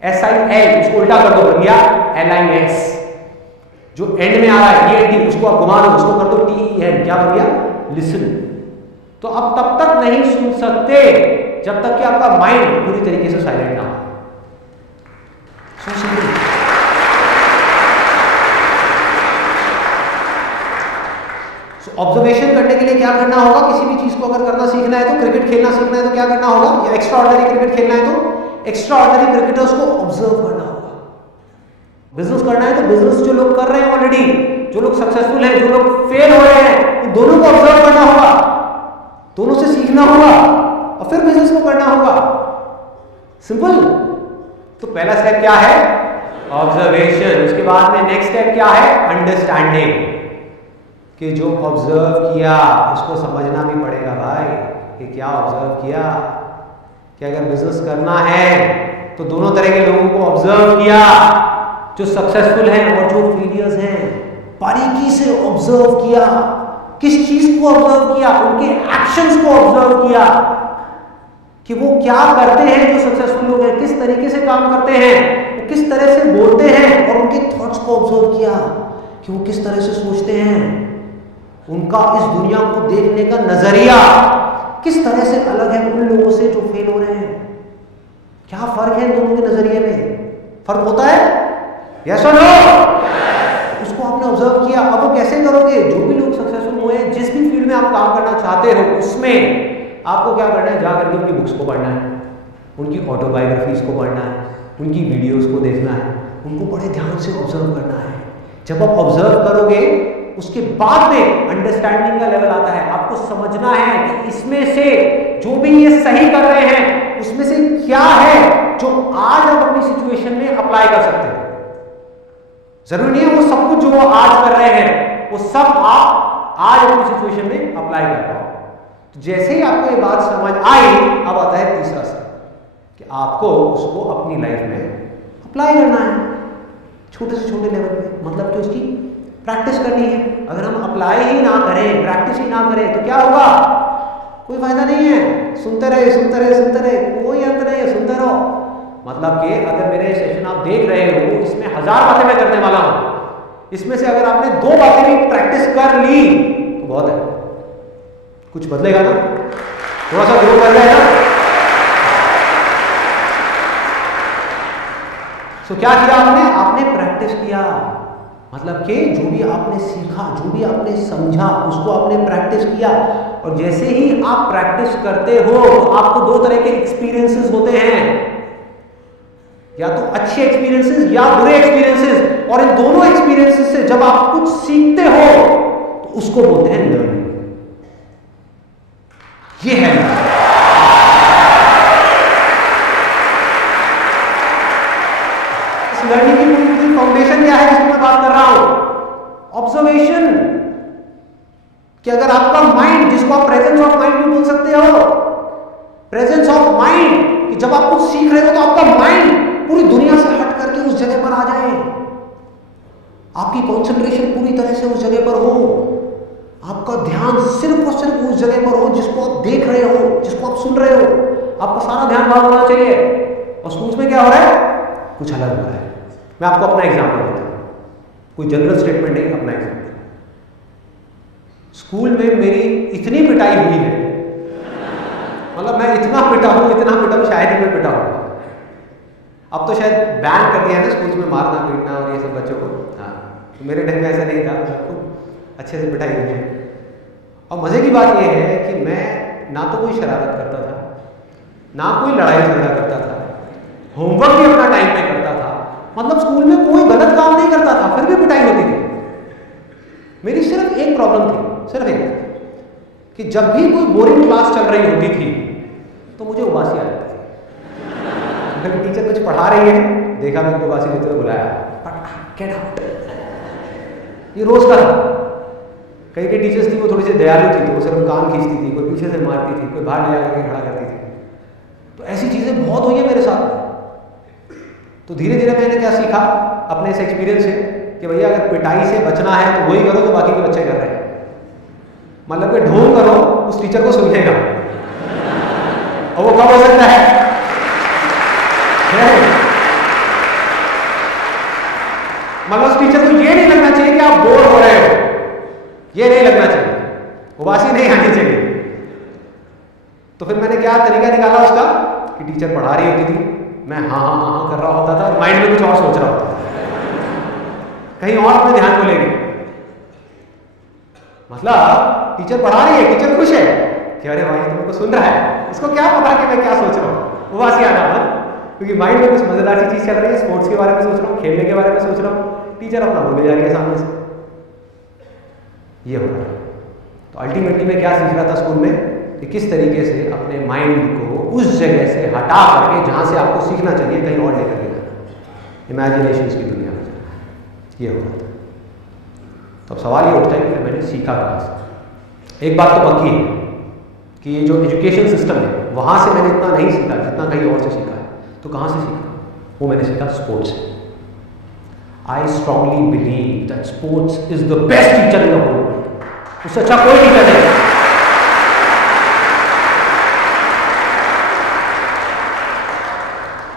SIL, उसको उल्टा कर दो, बन गया LIS। जो एंड में आ रहा है ENT, उसको आप घुमा दो, उसको कर दो TEN, क्या बन गया, लिसन। तो आप तब तक नहीं सुन सकते जब तक कि आपका माइंड पूरी तरीके से साइलेंट ना हो। ऑब्जर्वेशन करने के लिए क्या करना होगा, किसी भी चीज को अगर करना सीखना है तो, क्रिकेट खेलना सीखना है तो क्या करना होगा, या एक्स्ट्रा ऑर्डिनरी क्रिकेट खेलना है तो एक्स्ट्रा ऑर्डिनरी क्रिकेटर्स को ऑब्जर्व करना होगा। बिजनेस करना है तो बिजनेस जो लोग कर रहे हैं ऑलरेडी, जो लोग सक्सेसफुल हैं, जो लोग फेल हो रहे हैं, इन दोनों को ऑब्जर्व करना होगा, दोनों से सीखना होगा और फिर बिजनेस को करना होगा। सिंपल। तो पहला स्टेप क्या है, ऑब्जर्वेशन। उसके बाद में नेक्स्ट स्टेप क्या है, अंडरस्टैंडिंग, कि जो ऑब्जर्व किया उसको समझना भी पड़ेगा भाई कि क्या ऑब्जर्व किया। कि अगर बिजनेस करना है तो दोनों तरह के लोगों को ऑब्जर्व किया, जो सक्सेसफुल हैं और जो फेलियर्स हैं, बारीकी से ऑब्जर्व किया। किस चीज को ऑब्जर्व किया, उनके एक्शंस को ऑब्जर्व किया कि वो क्या करते हैं, जो सक्सेसफुल लोग हैं किस तरीके से काम करते हैं, वो किस तरह से बोलते हैं, और उनके थॉट्स को ऑब्जर्व किया कि वो किस तरह से सोचते हैं, उनका इस दुनिया को देखने का नजरिया किस तरह से अलग है उन लोगों से जो फेल हो रहे हैं। क्या फर्क है दोनों के नजरिए में, फर्क होता है, यस और नो? उसको आपने ऑब्जर्व किया। अब वो कैसे करोगे, जो भी लोग सक्सेसफुल हुए हैं, जिस भी फील्ड में आप काम करना चाहते हो, उसमें आपको क्या करना है, जाकर के उनकी बुक्स को पढ़ना है, उनकी ऑटोबायोग्राफीज को पढ़ना है, उनकी वीडियोस को देखना है, उनको बड़े ध्यान से ऑब्जर्व करना है। जब आप ऑब्जर्व करोगे उसके बाद में अंडरस्टैंडिंग का लेवल आता है। आपको समझना है कि इसमें से जो भी ये सही कर रहे हैं अप्लाई कर सकते हो। जरूरी नहीं है वो सब कुछ जो वो आज कर रहे हैं वो सब आप आज अपनी सिचुएशन में अप्लाई कर पाओ। तो जैसे ही आपको ये बात समझ आई, अब आता है तीसरा स्टेप कि आपको उसको अपनी लाइफ में अप्लाई करना है, छोटे से छोटे लेवल पे, मतलब कि उसकी प्रैक्टिस करनी है। अगर हम अप्लाई ही ना करें, प्रैक्टिस ही ना करें तो क्या होगा? कोई फायदा नहीं है। सुनते रहे सुनते रहे सुनते रहे, कोई अंत नहीं है, सुनते रहो। मतलब कि अगर मेरे सेशन आप देख रहे हो, इसमें 1000 बातें मैं करने वाला हूं, इसमें से अगर आपने 2 बातें भी प्रैक्टिस कर ली तो बहुत है। कुछ बदलेगा ना, थोड़ा सा ग्रो कर रहे हैं ना। तो क्या किया आपने? आपने प्रैक्टिस किया, मतलब कि जो भी आपने सीखा, जो भी आपने समझा, उसको आपने प्रैक्टिस किया। और जैसे ही आप प्रैक्टिस करते हो तो आपको 2 तरह के एक्सपीरियंसेस होते हैं, या तो अच्छे एक्सपीरियंसेस या बुरे एक्सपीरियंसेस। और इन दोनों एक्सपीरियंसेस से जब आप कुछ सीखते हो तो उसको बोलते हैं लर्निंग। ये है इस लर्निंग की पूरी फाउंडेशन क्या है जिसकी मैं बात कर रहा हूं? ऑब्जर्वेशन। कि अगर आपका माइंड, जिसको आप प्रेजेंस ऑफ माइंड भी बोल सकते हो, प्रेजेंस ऑफ माइंड, कि जब आप कुछ सीख रहे हो तो आपका माइंड पूरी दुनिया से हट करके उस जगह पर आ जाए, आपकी कंसंट्रेशन पूरी तरह से उस जगह पर हो, आपका ध्यान सिर्फ और सिर्फ उस जगह पर हो जिसको आप देख रहे हो, जिसको आप सुन रहे हो। आपका सारा ध्यान वहां होना चाहिए। और स्कूल में क्या हो रहा है? कुछ अलग हो रहा है। मैं आपको अपना एग्जांपल देता हूं, कोई जनरल स्टेटमेंट नहीं, अपना एग्जांपल। स्कूल में मेरी इतनी पिटाई हुई है, मतलब मैं इतना पिटा हूं शायद ही मैं पिटा हूं। अब तो शायद बैन कर दिया है ना स्कूल्स में मारना पीटना और ये सब बच्चों को। हाँ, तो मेरे टाइम में ऐसा नहीं था, खूब अच्छे से पिटाई हुई है। और मजे की बात यह है कि मैं ना तो कोई शरारत करता था, ना कोई लड़ाई झगड़ा करता था, होमवर्क भी अपना टाइम पे करता था, मतलब स्कूल में कोई गलत काम नहीं करता था, फिर भी पिटाई होती थी। मेरी सिर्फ एक प्रॉब्लम थी, सिर्फ एक, कि जब भी कोई बोरिंग क्लास चल रही होती थी तो मुझे उबासी आ जाती थी। अगर टीचर कुछ पढ़ा रही है, देखा मेरे को उबासी देते हुए बुलाया, गेट आउट। ये रोज का था। कई कई टीचर्स थी वो थोड़ी सी दयालु थी, तो वो सिर्फ कान खींचती थी, कोई पीछे से मारती थी, कोई बाहर ले जाकर खड़ा करती थी। तो ऐसी चीजें बहुत हुई है मेरे साथ। तो धीरे धीरे मैंने क्या सीखा अपने इस एक्सपीरियंस से कि भैया अगर पिटाई से बचना है तो वही करो जो बाकी के बच्चे कर रहे हैं। मतलब कि ढोंग करो, उस टीचर को सुनेगा। और वो कब हो सकता है? मतलब उस टीचर को ये नहीं लगना चाहिए कि आप बोर हो रहे हो, ये नहीं लगना चाहिए, उबासी नहीं आनी चाहिए। तो फिर मैंने क्या तरीका निकाला उसका कि टीचर पढ़ा रही होती थी, मैं हाँ हाँ हाँ हाँ कर रहा होता था और माइंड में कुछ और सोच रहा होता था, कहीं और अपने ध्यान को लेके। मतलब टीचर पढ़ा रही है, टीचर खुश है कि अरे भाई तुमको सुन रहा है, इसको क्या पता कि मैं क्या सोच रहा हूँ। उबासी आना मत, क्योंकि माइंड में कुछ मजेदार सी चीज चल रही है, स्पोर्ट्स के बारे में सोच रहा हूँ, खेलने के बारे में सोच रहा हूँ, टीचर अपना बोले जा रही है सामने से, ये हो रहा है। तो अल्टीमेटली मैं क्या सीख रहा था स्कूल में कि किस तरीके से अपने माइंड को उस जगह से हटा करके जहां से आपको सीखना चाहिए कहीं और लेकर के जाना, इमेजिनेशन की दुनिया में जाना, ये हो रहा था। तो अब सवाल ये उठता है कि फिर मैंने सीखा कहाँ से। एक बात तो पक्की है कि ये जो एजुकेशन सिस्टम है वहां से मैंने इतना नहीं सीखा जितना कहीं और से सीखा है। तो कहाँ से सीखा? वो मैंने सीखा स्पोर्ट्स से। I strongly believe that sports is the best teacher in the whole world. उससे अच्छा कोई टीचर नहीं।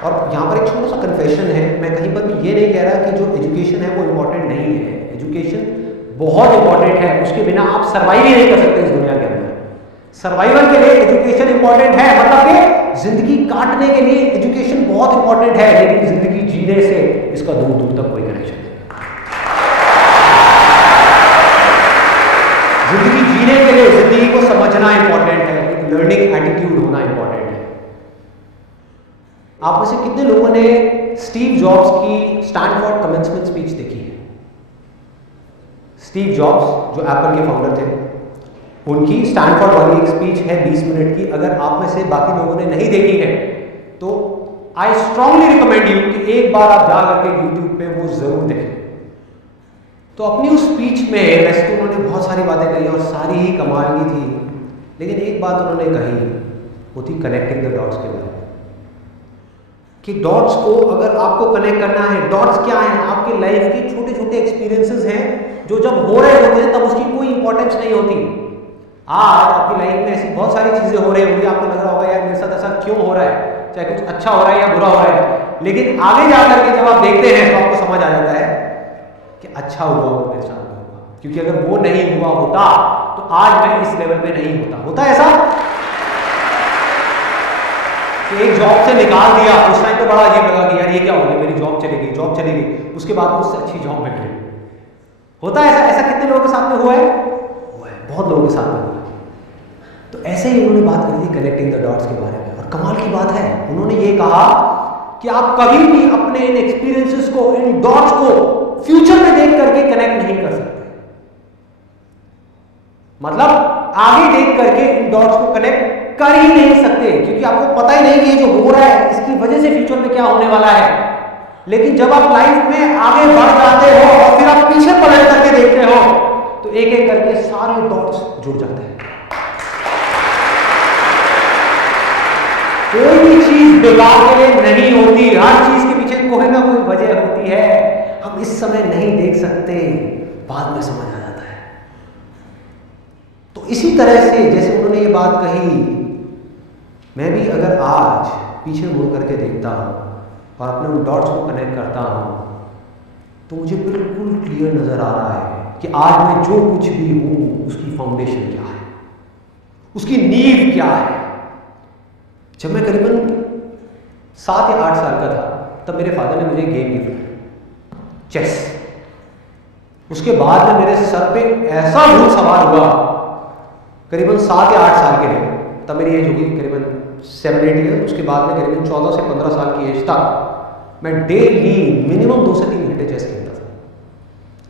और यहाँ पर एक छोटा सा कन्फेशन है, मैं कहीं पर भी ये नहीं कह रहा कि जो एजुकेशन है वो इम्पोर्टेंट नहीं है। एजुकेशन बहुत इंपॉर्टेंट है, उसके बिना आप सर्वाइव ही नहीं कर सकते इस दुनिया के अंदर। सर्वाइवल के लिए एजुकेशन इंपॉर्टेंट है, मतलब कि जिंदगी काटने के लिए एजुकेशन बहुत इंपॉर्टेंट है, लेकिन जिंदगी जीने से इसका दूर दूर तक कोई कनेक्शन नहीं। जिंदगी जीने के लिए जिंदगी को समझना इंपॉर्टेंट है, एक लर्निंग एटीट्यूड होना इंपॉर्टेंट है। आप में से कितने लोगों ने स्टीव जॉब्स की स्टैनफोर्ड कमेंसमेंट स्पीच देखी है? स्टीव जॉब्स जो एप्पल के फाउंडर थे, उनकी स्टैनफोर्ड वाली एक स्पीच है 20 मिनट की। अगर आप में से बाकी लोगों ने नहीं देखी है तो आई स्ट्रांगली रिकमेंड यू कि एक बार आप जा करके यूट्यूब पे वो जरूर देखें। तो अपनी उस स्पीच में वैसे तो उन्होंने बहुत सारी बातें कही और सारी ही कमाल की थी, लेकिन एक बात उन्होंने कही, वो थी कनेक्टिंग द डॉट्स के बारे में, कि डॉट्स को अगर आपको कनेक्ट करना है, डॉट्स क्या है, आपकी लाइफ के छोटे छोटे एक्सपीरियंसेस हैं जो जब हो रहे होते हैं तब उसकी कोई इंपॉर्टेंस नहीं होती। आज आपकी लाइफ में ऐसी बहुत सारी चीजें हो रही होंगी, आपको लग रहा होगा यार मेरे साथ ऐसा क्यों हो रहा है, चाहे कुछ अच्छा हो रहा है या बुरा हो रहा है, लेकिन आगे जाकर के जब आप देखते हैं तो आपको समझ आ जाता है कि अच्छा हुआ वो मेरे साथ होगा, क्योंकि अगर वो नहीं हुआ होता तो आज मैं इस लेवल पे नहीं होता ऐसा कि एक जॉब से निकाल दिया, उस टाइम पे बड़ा अजीब लगा कि यार ये क्या हो गया, मेरी जॉब चली गई, उसके बाद उससे अच्छी जॉब मिल गई। होता है ऐसा कितने लोगों के साथ में हुआ है, बहुत लोगों के साथ में हुआ है। तो ऐसे ही उन्होंने बात करी थी कनेक्टिंग द डॉट्स के बारे में, और कमाल की बात है उन्होंने ये कहा कि आप कभी भी अपने इन एक्सपीरियंसेस को, इन डॉट्स को फ्यूचर में देख करके कनेक्ट नहीं कर सकते। मतलब आगे देख करके इन डॉट्स को कनेक्ट कर ही नहीं सकते, क्योंकि आपको पता ही नहीं कि ये जो हो रहा है इसकी वजह से फ्यूचर में क्या होने वाला है। लेकिन जब आप लाइफ में आगे बढ़ जाते हो और फिर आप पीछे पलट करके देखते हो तो एक एक करके सारे डॉट्स जुड़ जाते हैं। कोई भी चीज बेकार के लिए नहीं होती, हर चीज के पीछे कोई ना कोई वजह होती है, हम इस समय नहीं देख सकते, बाद में समझ आ जाता है। तो इसी तरह से जैसे उन्होंने ये बात कही, मैं भी अगर आज पीछे मुड़ करके देखता हूं और अपने उन डॉट्स को कनेक्ट करता हूं तो मुझे बिल्कुल क्लियर नजर आ रहा है कि आज मैं जो कुछ भी हूं उसकी फाउंडेशन क्या है, उसकी नींव क्या है। जब मैं करीबन 7 या 8 साल का था तब मेरे फादर ने मुझे गेम गिफ्ट किया, चेस। उसके बाद में मेरे सर पे ऐसा भूत सवार हुआ, करीबन 7 या 8 साल के लिए, तब मेरी एज होगी करीबन 7-8 ईयर। उसके बाद में करीबन 14 से 15 साल की एज तक मैं डेली मिनिमम 2 से 3 घंटे चेस खेलता था,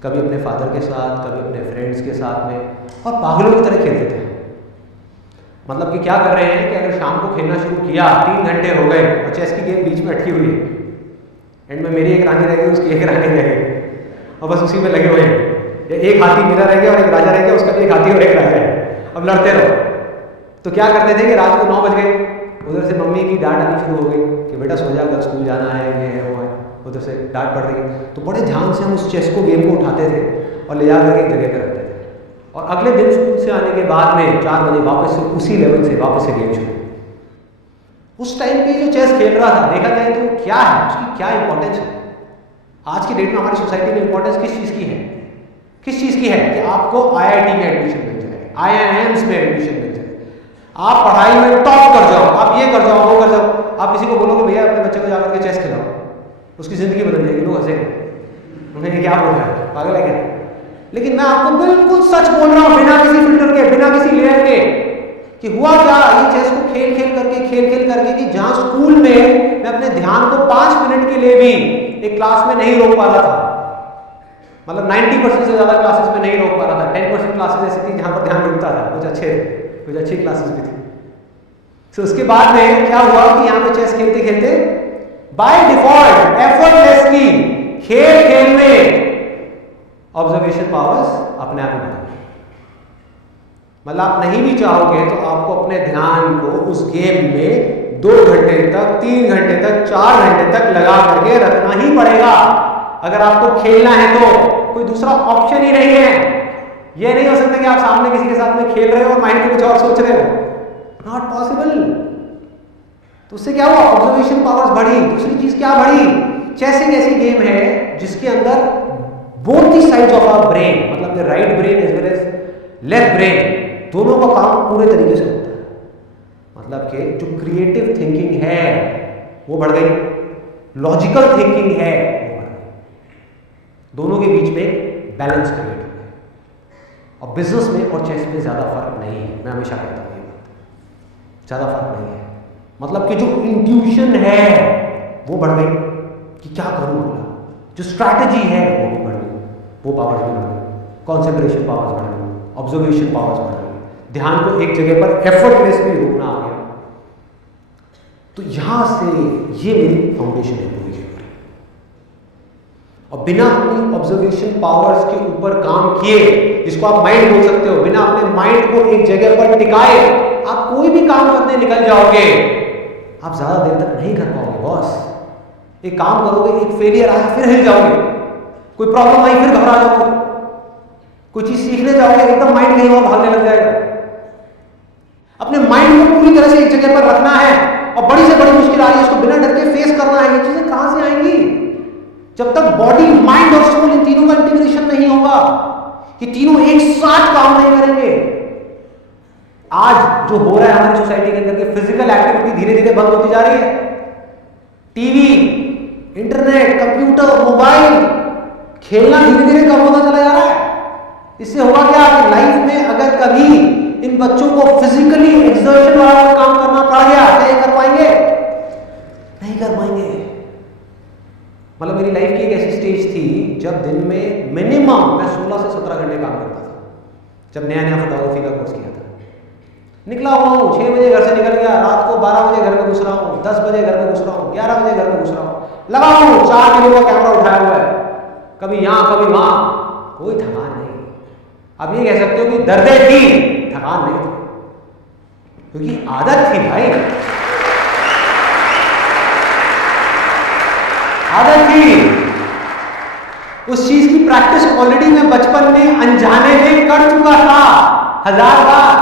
कभी अपने फादर के साथ, कभी अपने फ्रेंड्स के साथ में, और पागलों की तरह खेलते थे। मतलब कि क्या कर रहे हैं कि अगर शाम को खेलना शुरू किया, 3 घंटे हो गए और चेस की गेम बीच में अटकी हुई है, एंड में मेरी एक रानी रह गई, उसकी एक रानी रह गई, और बस उसी में लगे हुए हैं, या एक हाथी मेरा रह गया और एक राजा रह गया, उसका भी एक हाथी और एक राजा है, अब लड़ते रहो। तो क्या करते थे कि रात को 9 बज गए, उधर से मम्मी की डांट आनी शुरू हो गई कि बेटा सो जा, कल स्कूल जाना है, ये है वो है, उधर से डांट पड़ रही है। तो बड़े ध्यान से हम उस चेस को, गेम को उठाते थे और ले जा करके एक जगह पर रखते थे, और अगले दिन स्कूल से आने के बाद में 4 बजे वापस से उसी लेवल से वापस से गेम शुरू। उस टाइम पे जो चेस खेल रहा था, देखा जाए तो क्या है, उसकी क्या इंपॉर्टेंस है। आज की डेट में हमारी सोसाइटी में इंपॉर्टेंस किस चीज़ की है, किस चीज़ की है कि आपको IIT में एडमिशन मिल जाए, IIMs में एडमिशन मिल जाए, आप पढ़ाई में टॉप कर जाओ, आप ये कर जाओ, वो कर जाओ। आप किसी को बोलो कि भैया अपने बच्चे को जाकर के चेस खिलाओ, उसकी जिंदगी बदल जाएगी, लोग हंसेंगे, उन्हें क्या बोल रहा है, पागल है क्या। लेकिन मैं आपको बिल्कुल सच बोल रहा हूं, बिना किसी फिल्टर के, बिना किसी लेयर के, कि हुआ क्या, ये चेस को खेल खेल करके कि जहां स्कूल में मैं अपने ध्यान को 5 मिनट के लिए भी एक क्लास में नहीं रोक पा रहा था, मतलब 90% से ज्यादा क्लासेस में नहीं रोक पा रहा था, 10% क्लासेस ऐसी थी जहां पर ध्यान रुकता था, कुछ अच्छी क्लासेस भी थी। तो उसके बाद में क्या हुआ कि यहाँ पे चेस खेलते खेलते बाय डिफॉल्ट एफर्टलेसली खेल में ऑब्जर्वेशन पावर्स अपने आप में, मतलब आप नहीं भी चाहोगे तो आपको अपने ध्यान को उस गेम में 2 घंटे तक, 3 घंटे तक, 4 घंटे तक लगा करके रखना ही पड़ेगा। अगर आपको खेलना है तो कोई दूसरा ऑप्शन ही नहीं है। ये नहीं हो सकता कि आप सामने किसी के साथ में खेल रहे हो और माइंड में कुछ और सोच रहे हो, नॉट पॉसिबल। तो उससे क्या हुआ, ऑब्जर्वेशन पावर्स बढ़ी। दूसरी चीज क्या बढ़ी, चेस एक ऐसी गेम है जिसके अंदर both the sides of our brain, मतलब the right brain as well as left brain, दोनों का काम पूरे तरीके से होता है। मतलब कि जो क्रिएटिव थिंकिंग है वो बढ़ गई, लॉजिकल थिंकिंग है वो बढ़ गई, दोनों के बीच में बैलेंस क्रिएट हो गया। और बिजनेस में और चेस में ज्यादा फर्क नहीं है, मैं हमेशा कहता हूँ ये बात, ज्यादा फर्क नहीं है। मतलब कि जो इंट्यूशन है वो बढ़ गई कि क्या करूँ, जो स्ट्रैटेजी है वो भी बढ़ गई, वो पावर्स भी बढ़ गई, कॉन्सेंट्रेशन पावर्स बढ़ गई, ऑब्जर्वेशन पावर्स बढ़ गई, ध्यान को एक जगह पर एफर्टलेसली रोकना आ गया। तो तो यहां से ये मेरी फाउंडेशन है पूरी की पूरी। और बिना अपनी ऑब्जर्वेशन पावर्स के ऊपर काम किए, जिसको आप माइंड बोल सकते हो, बिना अपने माइंड को एक जगह पर टिकाए आप कोई भी काम करने निकल जाओगे, आप ज्यादा देर तक नहीं कर पाओगे बॉस। एक काम करोगे, एक फेलियर आया फिर हिल जाओगे, कोई प्रॉब्लम आई फिर घबरा जाओगे, कोई चीज सीखने जाओगे एकदम माइंड कहीं और भागने लग जाएगा। अपने माइंड को पूरी तरह से एक जगह पर रखना है, और बड़ी से बड़ी मुश्किल आ रही है, इसको बिना डर के फेस करना है। ये चीजें कहां से आएंगी? जब तक बॉडी, माइंड और सोल इन तीनों का इंटीग्रेशन नहीं होगा, ये तीनों एक साथ काम नहीं करेंगे। आज जो हो रहा है हमारी सोसाइटी के अंदर के फिजिकल एक्टिविटी धीरे धीरे बंद होती जा रही है। टीवी, इंटरनेट, कंप्यूटर, मोबाइल, खेलना धीरे धीरे कम होता चला जा रहा है। इससे होगा क्या कि लाइफ में अगर कभी इन बच्चों को फिजिकली एक्सर्शन वाला काम करना पड़ गया, क्या कर पाएंगे? नहीं कर पाएंगे। मतलब मेरी लाइफ की एक ऐसी स्टेज थी जब दिन में मिनिमम मैं 16 से 17 घंटे काम करता था, जब नया नया फोटोग्राफी का कोर्स किया था। निकला हुआ हूँ, 6 बजे घर से निकल गया, रात को 12 बजे घर में घुस रहा हूँ, 10 बजे घर में घुस रहा हूँ, 11 बजे घर में घुस रहा हूँ, लगा हूँ 4 किलो का कैमरा उठाया हुआ है, कभी यहाँ कभी वहां, कोई थकान नहीं। अब ये कह सकते हो कि दर्दे थी, थकान नहीं थी, क्योंकि आदत थी भाई, आदत थी। उस चीज की प्रैक्टिस ऑलरेडी मैं बचपन में अनजाने में कर चुका था 1000 बार।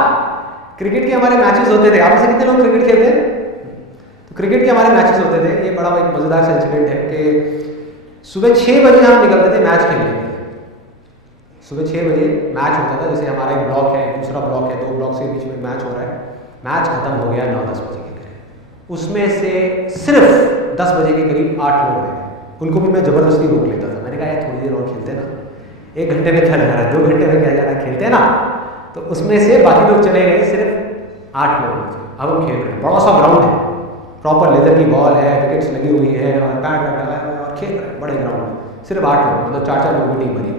क्रिकेट के हमारे मैचेस होते थे, आप में से कितने लोग क्रिकेट खेलते हैं? तो क्रिकेट के हमारे मैचेस होते थे। ये बड़ा एक मजेदार सा इंसिडेंट है कि सुबह 6 बजे हम निकलते थे मैच खेलने के लिए। सुबह 6 बजे मैच होता था, जैसे हमारा एक ब्लॉक है, दूसरा ब्लॉक है, 2 ब्लॉक के बीच में मैच हो रहा है, मैच खत्म हो गया 9-10 बजे के करीब। उसमें से सिर्फ 10 बजे के करीब 8 लोग रहे, उनको भी मैं जबरदस्ती रोक लेता था। मैंने कहा यार थोड़ी देर और खेलते ना, 1 घंटे में क्या जा रहा है, 2 घंटे में क्या जा रहा है, खेलते ना। तो उसमें से बाकी लोग चले गए, सिर्फ 8 लोग बचे। अब हम खेल रहे हैं, बड़ा सा ग्राउंड है, प्रॉपर लेदर की बॉल है, विकेट्स लगी हुई है और पैड लगा है और खेल रहे हैं बड़े ग्राउंड में, सिर्फ 8 लोग, मतलब 4-4 लोगों की टीम बनी।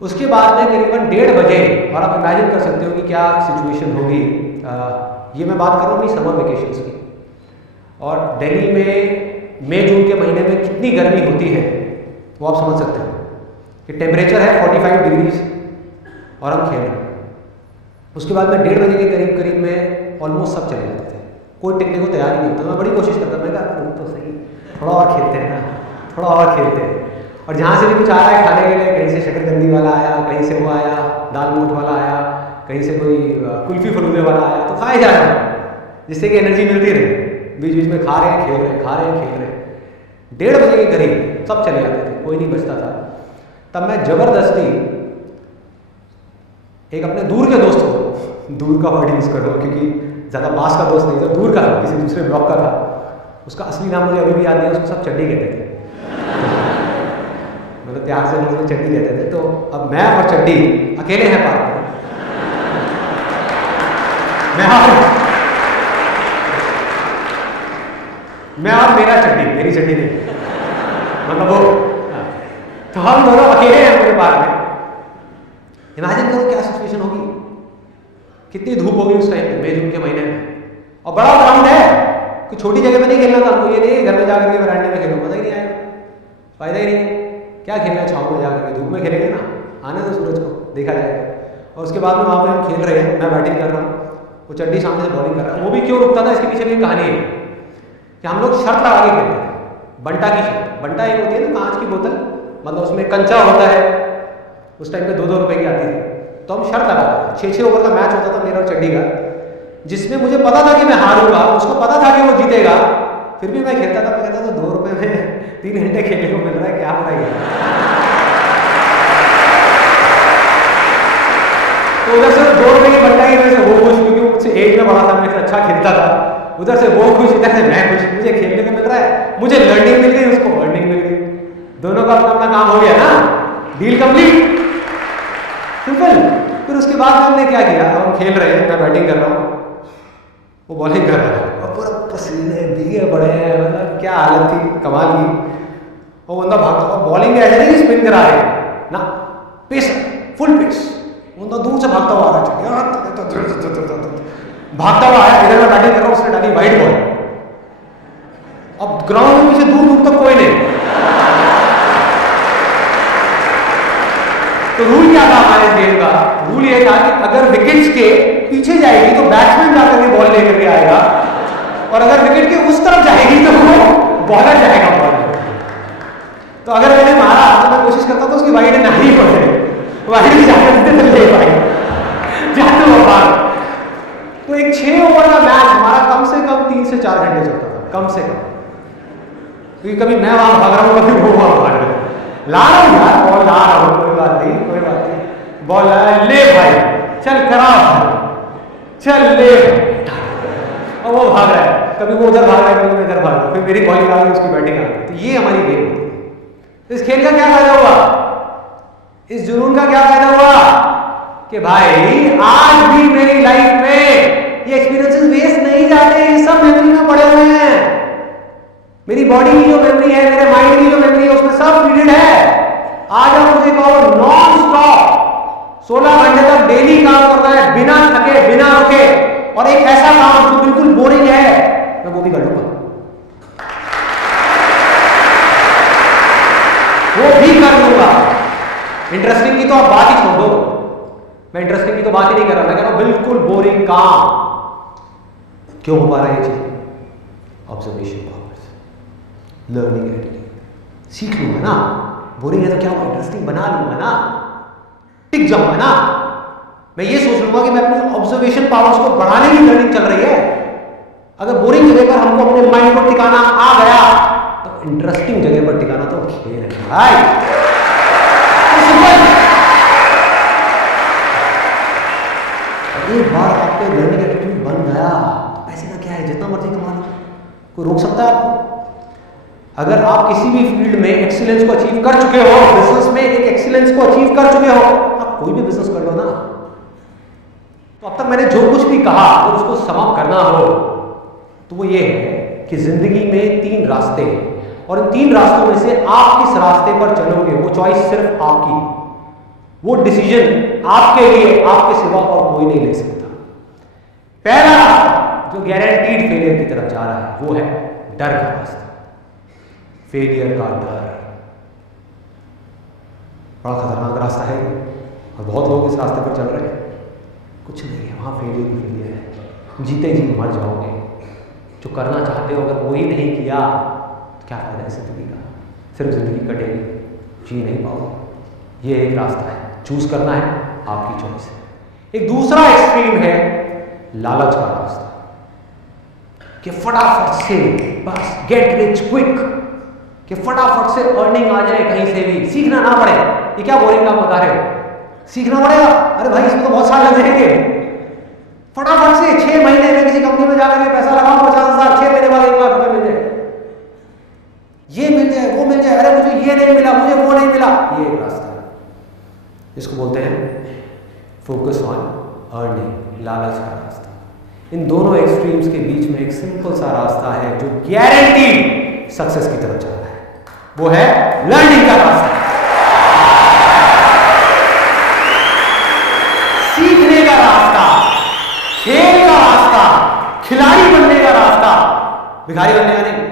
उसके बाद में करीबन 1:30 बजे, और आप इमेजिन कर सकते हो कि क्या सिचुएशन होगी। ये मैं बात कर रहा हूँ अपनी समर वेकेशंस की, और दिल्ली में मई जून के महीने में कितनी गर्मी होती है वो आप समझ सकते हो कि टेम्परेचर है 45 डिग्रीज और हम खेल रहे हैं। उसके बाद में 1:30 बजे के करीब करीब में ऑलमोस्ट सब चले जाते थे, कोई टिकने को तैयार नहीं होता। मैं बड़ी कोशिश करता, मैं कहा रुक तो सही, थोड़ा और खेलते हैं ना, थोड़ा और खेलते हैं। और जहाँ से भी कुछ आ रहा है खाने के लिए, कहीं से शकरकंदी वाला आया, कहीं से वो आया, दाल मोठ वाला आया, कहीं से कोई कुल्फी फलूदे वाला आया, तो खाए जा रहे हैं, जिससे कि एनर्जी मिलती रहे। बीच बीच में खा रहे हैं, खेल रहे हैं, खा रहे हैं, खेल रहे हैं। 1:30 बजे के करीब सब चले जाते थे, कोई नहीं बचता था। तब मैं जबरदस्ती एक अपने दूर के दोस्त को, दूर का वर्ड यूज कर रहा हूँ क्योंकि ज़्यादा पास का दोस्त नहीं था, दूर का था, किसी दूसरे ब्लॉक का था। उसका असली नाम मुझे अभी भी याद नहीं है, उसको सब चड्डी कहते थे, मतलब प्यार से उसको चड्डी कहते थे। तो अब मैं और चड्डी अकेले हैं पार्क में, मैं और मेरा चड्डी, मेरी चड्डी नहीं, मतलब वो। तो हम दोनों अकेले हैं पूरे पार्क में। इमेजिन करो क्या सिचुएशन होगी, कितनी धूप होगी उस टाइम पे, मई जून के महीने में, और बड़ा ग्राउंड है, कोई छोटी जगह में नहीं खेलना था हमको। ये नहीं घर में जाकर के वरांडे में खेलो, मजा ही नहीं आएगा, फायदा ही नहीं। क्या खेलना छाँव में जाकर के, धूप में खेलेंगे ना, आने दो सूरज को, देखा जाएगा। और उसके बाद में वहाँ पे हम खेल रहे हैं, मैं बैटिंग कर रहा हूँ, वो चड्डी सामने से बॉलिंग कर रहा है। वो भी क्यों रुकता था, इसके पीछे भी कहानी है कि हम लोग शर्त लगा के खेलते थे, बंटा की शर्त। बंटा एक होती है ना कांच की बोतल, मतलब उसमें कंचा होता है, उस टाइम पे 2-2 रुपए की आती थी। तो हम शर्त लगाते थे, 6-6 ओवर का मैच होता था मेरा और चड्डी का, जिसमें मुझे पता था कि मैं हारूंगा, उसको पता था कि वो जीतेगा, फिर भी मैं खेलता था। मैं कहता था 2 रुपए में 3 घंटे खेलने को मिल रहा है, क्या हो रहा है। तो उधर से 2 रुपए की बंटा की वजह से वो खुश, क्योंकि मुझसे एज में बड़ा था, मेरे से अच्छा खेलता था। उधर से वो खुश, इधर से मैं खुश, मुझे खेलने को मिल रहा है, मुझे लर्निंग मिल गई, उसको अर्निंग मिल गई, दोनों का अपना काम हो गया ना, डील कंप्लीट, सिंपल। फिर उसके बाद हमने क्या किया, हम खेल रहे हैं, मैं बैटिंग कर रहा हूँ, वो बॉलिंग कर रहा है, और पूरा पसीने भीगे पड़े हैं, मतलब क्या हालत थी कमाल की। वो बंदा भागता, और बॉलिंग ऐसे नहीं स्पिन करा रहे ना, पेस, फुल पेस, बंदा दूर से भागता हुआ आ रहा है, भागता हुआ आया, इधर मैं बैटिंग कर रहा हूँ, उसने डाली वाइड बॉल, 3 से 4 घंटे चलता था कम से कम, क्योंकि कभी मैं वहां भाग रहा हूँ, कभी वो वहां भाग रहा हूँ। ला रहा हूँ यार, बॉल ला रहा हूँ, कोई बात नहीं, कोई बात नहीं, बॉल ले भाई, चल करा, चल ले, और वो भाग रहा है, कभी वो उधर भाग रहा है, कभी मैं इधर भाग रहा हूँ, फिर मेरी बॉलिंग आ गई, उसकी बैटिंग आ गई। तो ये हमारी गेम होती है। इस खेल का क्या फायदा हुआ, इस जुनून का क्या फायदा हुआ कि भाई आज भी मेरी लाइफ में ये एक्सपीरियंसेस वेस्ट नहीं जाते, ये सब मेमोरी में पड़े हुए हैं। मेरी बॉडी की जो मेमोरी है, मेरे माइंड की जो मेमोरी है, उसमें सब फीडेड है। आज आप मुझे कहो नॉन स्टॉप 16 घंटे तक डेली काम करता है, बिना थके, बिना रुके, और एक ऐसा काम जो बिल्कुल बोरिंग है, मैं वो भी कर लूंगा, वो भी कर लूंगा। इंटरेस्टिंग की तो आप बात ही छोड़ दो, मैं इंटरेस्टिंग की तो बात ही नहीं कर रहा, मैं कह रहा हूं बिल्कुल बोरिंग काम। क्यों हो पा रहा है ये चीज, ऑब्जर्वेशन पावर्स, लर्निंग एटीट्यूड, सीख लूंगा ना, बोरिंग है तो क्या होगा, इंटरेस्टिंग बना लूंगा ना, टिक जाऊंगा ना। मैं ये सोच लूंगा कि मैं अपनी ऑब्जर्वेशन पावर्स को बढ़ाने की लर्निंग चल रही है। अगर बोरिंग जगह पर हमको अपने माइंड को टिकाना आ गया, तो इंटरेस्टिंग जगह पर टिकाना तो खेल है भाई। एक बार आपको लर्निंग एटीट्यूड बन गया, तो पैसे का क्या है, जितना मर्जी कमा लो, कोई रोक सकता है आपको। अगर आप किसी भी फील्ड में एक्सीलेंस को अचीव कर चुके हो, बिजनेस में एक एक्सीलेंस को अचीव कर चुके हो, आप कोई भी बिजनेस कर लो ना। तो अब तक मैंने जो कुछ भी कहा, अगर उसको समाप्त करना हो तो वो ये है कि जिंदगी में 3 रास्ते हैं, और इन 3 रास्तों में से आप किस रास्ते पर चलोगे, वो चॉइस सिर्फ आपकी, वो डिसीजन आपके लिए, आपके सिवा और कोई नहीं ले सकता। पहला रास्ता जो गारंटीड फेलियर की तरफ जा रहा है, वो है डर का रास्ता, फेलियर का डर। बड़ा खतरनाक रास्ता है और बहुत लोग इस रास्ते पर चल रहे हैं। कुछ नहीं है वहां, फेलियर ही फेलियर है, जीते जी मर जाओगे। जो करना चाहते हो अगर वो ही नहीं किया तो क्या फायदा है जिंदगी का, सिर्फ जिंदगी कटेगी, जी नहीं पाओगे। ये एक रास्ता है, चूज करना है, आपकी चॉइस है। एक दूसरा एक्सट्रीम है लालच का रास्ता, कि फटाफट से बस गेट रिच क्विक, कि फटाफट से अर्निंग आ जाए कहीं से भी, सीखना ना पड़े। ये क्या बोरिंग काम बता रहे हो, सीखना पड़ेगा, अरे भाई इसमें तो बहुत साल लग जाएंगे। फटाफट से 6 महीने में किसी कंपनी में जाकर के पैसा लगाओ 50,000, 6 महीने बाद 1 लाख रुपए मिल जाए, ये मिल जाए, वो मिल जाए, अरे मुझे ये नहीं मिला, मुझे वो नहीं मिला। ये एक रास्ता है, इसको बोलते हैं फोकस ऑन अर्निंग, लालच का रास्ता। इन दोनों एक्सट्रीम्स के बीच में एक सिंपल सा रास्ता है जो गारंटी सक्सेस की तरफ जा रहा है, वो है लर्निंग का रास्ता, सीखने का रास्ता, खेल का रास्ता, खिलाड़ी बनने का रास्ता, भिखारी बनने का नहीं,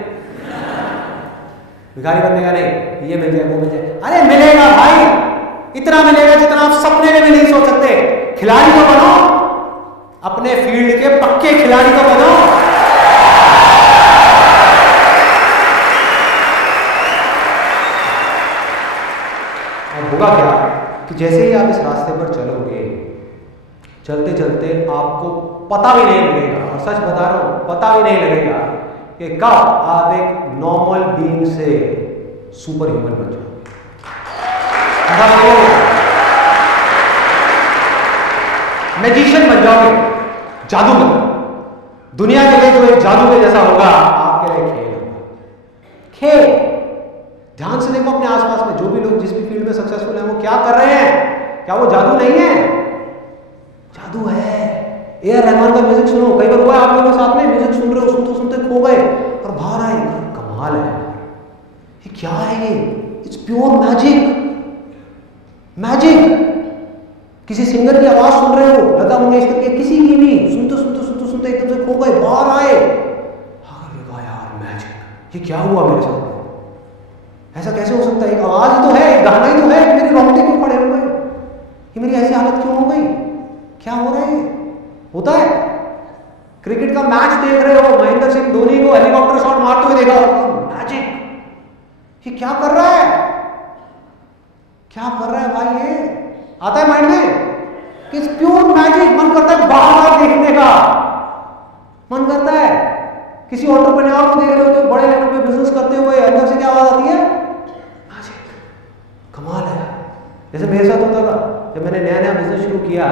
भिखारी बनने का नहीं, ये मिल जाए वो मिल जाए, अरे मिलेगा भाई, इतना मिलेगा जितना आप सपने में भी नहीं सोच सकते। खिलाड़ी तो बनो, अपने फील्ड के पक्के खिलाड़ी तो बनो। और होगा क्या कि जैसे ही आप इस रास्ते पर चलोगे, चलते चलते आपको पता भी नहीं लगेगा, और सच बता रहा हूं पता भी नहीं लगेगा कि कब आप एक नॉर्मल बीइंग से सुपर ह्यूमन बन जाओगे। मैजिशियन बन जाओगे, जादूगर। दुनिया के लिए जो एक जादू के जैसा होगा, आपके लिए खेल होगा, खेल। ध्यान से देखो अपने आसपास में जो भी लोग जिस भी फील्ड में सक्सेसफुल हैं, वो क्या कर रहे हैं, क्या वो जादू नहीं है? जादू है। ए.आर. रहमान का म्यूजिक सुनो, कई बार हुआ है आप लोगों के साथ में, म्यूजिक सुन रहे हो, सुनते सुनते खो गए और बाहर आए, कमाल है, ये क्या है, ये इट्स प्योर मैजिक, मैजिक। किसी सिंगर की आवाज सुन रहे हो, लता मंगेशकर के, किसी की भी, सुनते सुनते सुनते सुनते एकदम से खो गए, बाहर आए, यार मैजिक, ये क्या हुआ मेरे साथ, ऐसा कैसे हो सकता है? एक आवाज ही तो है, एक गाना ही तो है, मेरे रोंगटे क्यों खड़े हो गए, ये मेरी ऐसी हालत क्यों हो गई, क्या हो रहा है? होता है। क्रिकेट का मैच देख रहे हो, महेंद्र सिंह धोनी को हेलीकॉप्टर शॉट मारते हुए देखा होगा, मैजिक, ये क्या कर रहा है, क्या कर रहा है भाई, ये आता है माइंड में कि प्योर मैजिक। मन करता है बाहर देखने का, मन करता है किसी एंटरप्रेन्योर को देख रहे होते हो बड़े लेवल पे बिजनेस करते हुए, अंदर से क्या आवाज आती है? मैजिक, कमाल है। जैसे मेरे साथ होता था जब मैंने नया नया बिजनेस शुरू किया,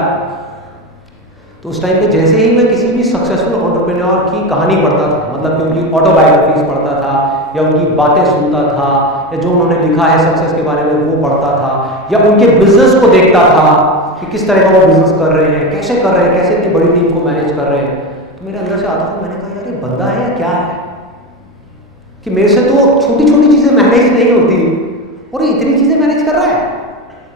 तो उस टाइम पे जैसे ही मैं किसी भी सक्सेसफुल एंटरप्रेन्योर की कहानी पढ़ता था, मतलब कि उनकी ऑटोबायोग्राफीज पढ़ता था या उनकी बातें सुनता था या जो उन्होंने लिखा है सक्सेस के बारे में वो पढ़ता था या उनके बिजनेस को देखता था कि किस तरह का वो बिजनेस कर रहे हैं, कैसे कर रहे हैं, कैसे इतनी बड़ी टीम को मैनेज कर रहे हैं, तो मेरे अंदर से आता था, मैंने कहा यार ये बंदा है या क्या है कि मेरे से तो छोटी छोटी चीजें मैनेज नहीं होती और ये इतनी चीजें मैनेज कर रहा है,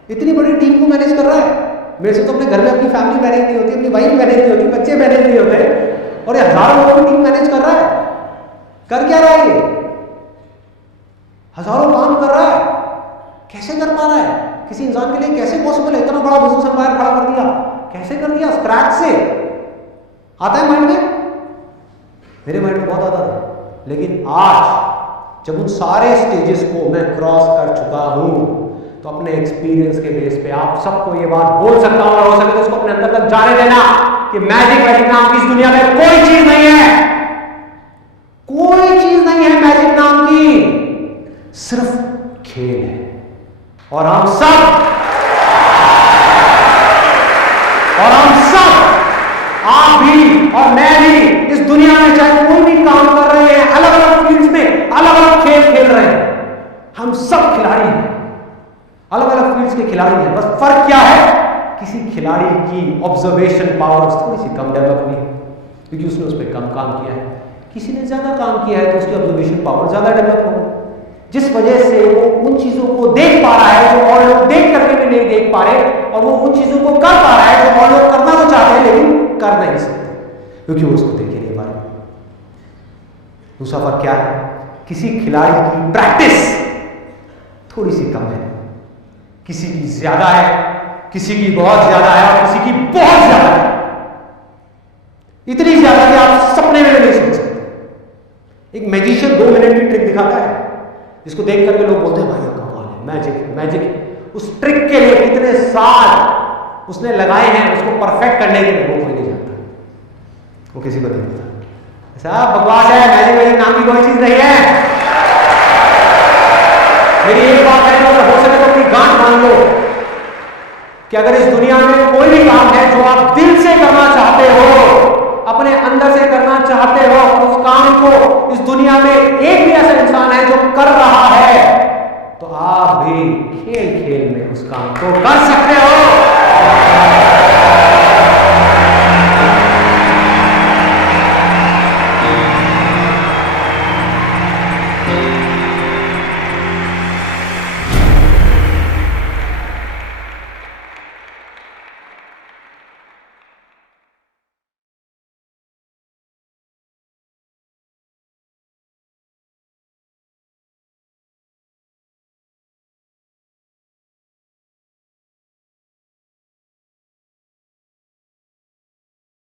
इतनी बड़ी टीम को मैनेज कर रहा है। मेरे से तो अपने घर में अपनी फैमिली मैनेज नहीं होती, अपनी वाइफ मैनेज नहीं होती, बच्चे मैनेज नहीं होते और ये हजारों लोगों की टीम मैनेज कर रहा है। कर क्या रहा है ये? हजारों काम कर रहा है, कैसे कर पा रहा है? किसी इंसान के लिए कैसे पॉसिबल है? इतना बड़ा बिजनेस एम्पायर खड़ा कर दिया, कैसे कर दिया? स्क्रैच से आता है माइंड में? मेरे माइंड में बहुत आता था, लेकिन आज जब उन सारे स्टेजेस को मैं क्रॉस कर चुका हूं तो अपने एक्सपीरियंस के बेस पे आप सबको ये बात बोल सकता हूं और हो सके तो उसको अपने अंदर तक जाने देना कि मैजिक नाम की इस दुनिया में कोई चीज नहीं है, कोई चीज नहीं है मैजिक नाम की, सिर्फ खेल है। और हम सब आप भी और मैं भी इस दुनिया में चाहे कोई भी काम कर रहे हैं, अलग अलग फील्ड्स में अलग अलग खेल खेल रहे हैं, हम सब खिलाड़ी हैं, अलग अलग फील्ड्स के खिलाड़ी हैं। बस फर्क क्या है? किसी खिलाड़ी की ऑब्जर्वेशन पावर थोड़ी सी कम डेवलप हुई है क्योंकि उसने उस पर कम काम किया है, किसी ने ज्यादा काम किया है तो उसकी ऑब्जर्वेशन पावर ज्यादा डेवलप होगी, जिस वजह से वो उन चीजों को देख पा रहा है जो और लोग देख करके भी नहीं देख पा रहे, और वो उन चीजों को कर पा रहा है जो और लोग करना तो चाहते हैं लेकिन कर नहीं सकते क्योंकि वो उसको देख ही नहीं पा रहे। दूसरा फर्क क्या है? किसी खिलाड़ी की प्रैक्टिस थोड़ी सी कम है, किसी की ज्यादा है, किसी की बहुत ज्यादा है और किसी की बहुत ज्यादा है, इतनी ज्यादा कि आप सपने में नहीं सोच सकते। एक मैजिशियन 2 मिनट की ट्रिक दिखाता है जिसको देख करके लोग बोलते हैं भाई कमाल है, मैजिक मैजिक। उस ट्रिक के लिए कितने साल उसने लगाए हैं उसको परफेक्ट करने के लिए, वो कोई नहीं जानता, वो किसी को नहीं पता। ऐसा बकवास है, मैजिक नाम की कोई चीज नहीं है। मेरी एक बात है, अगर हो सके तो अपनी गांठ मान लो कि अगर इस दुनिया में कोई भी काम है जो आप दिल से करना चाहते हो, अपने अंदर से करना चाहते हो, उस काम को इस दुनिया में एक भी ऐसा इंसान है जो कर रहा है, तो आप भी खेल खेल में उस काम को कर सकते हो।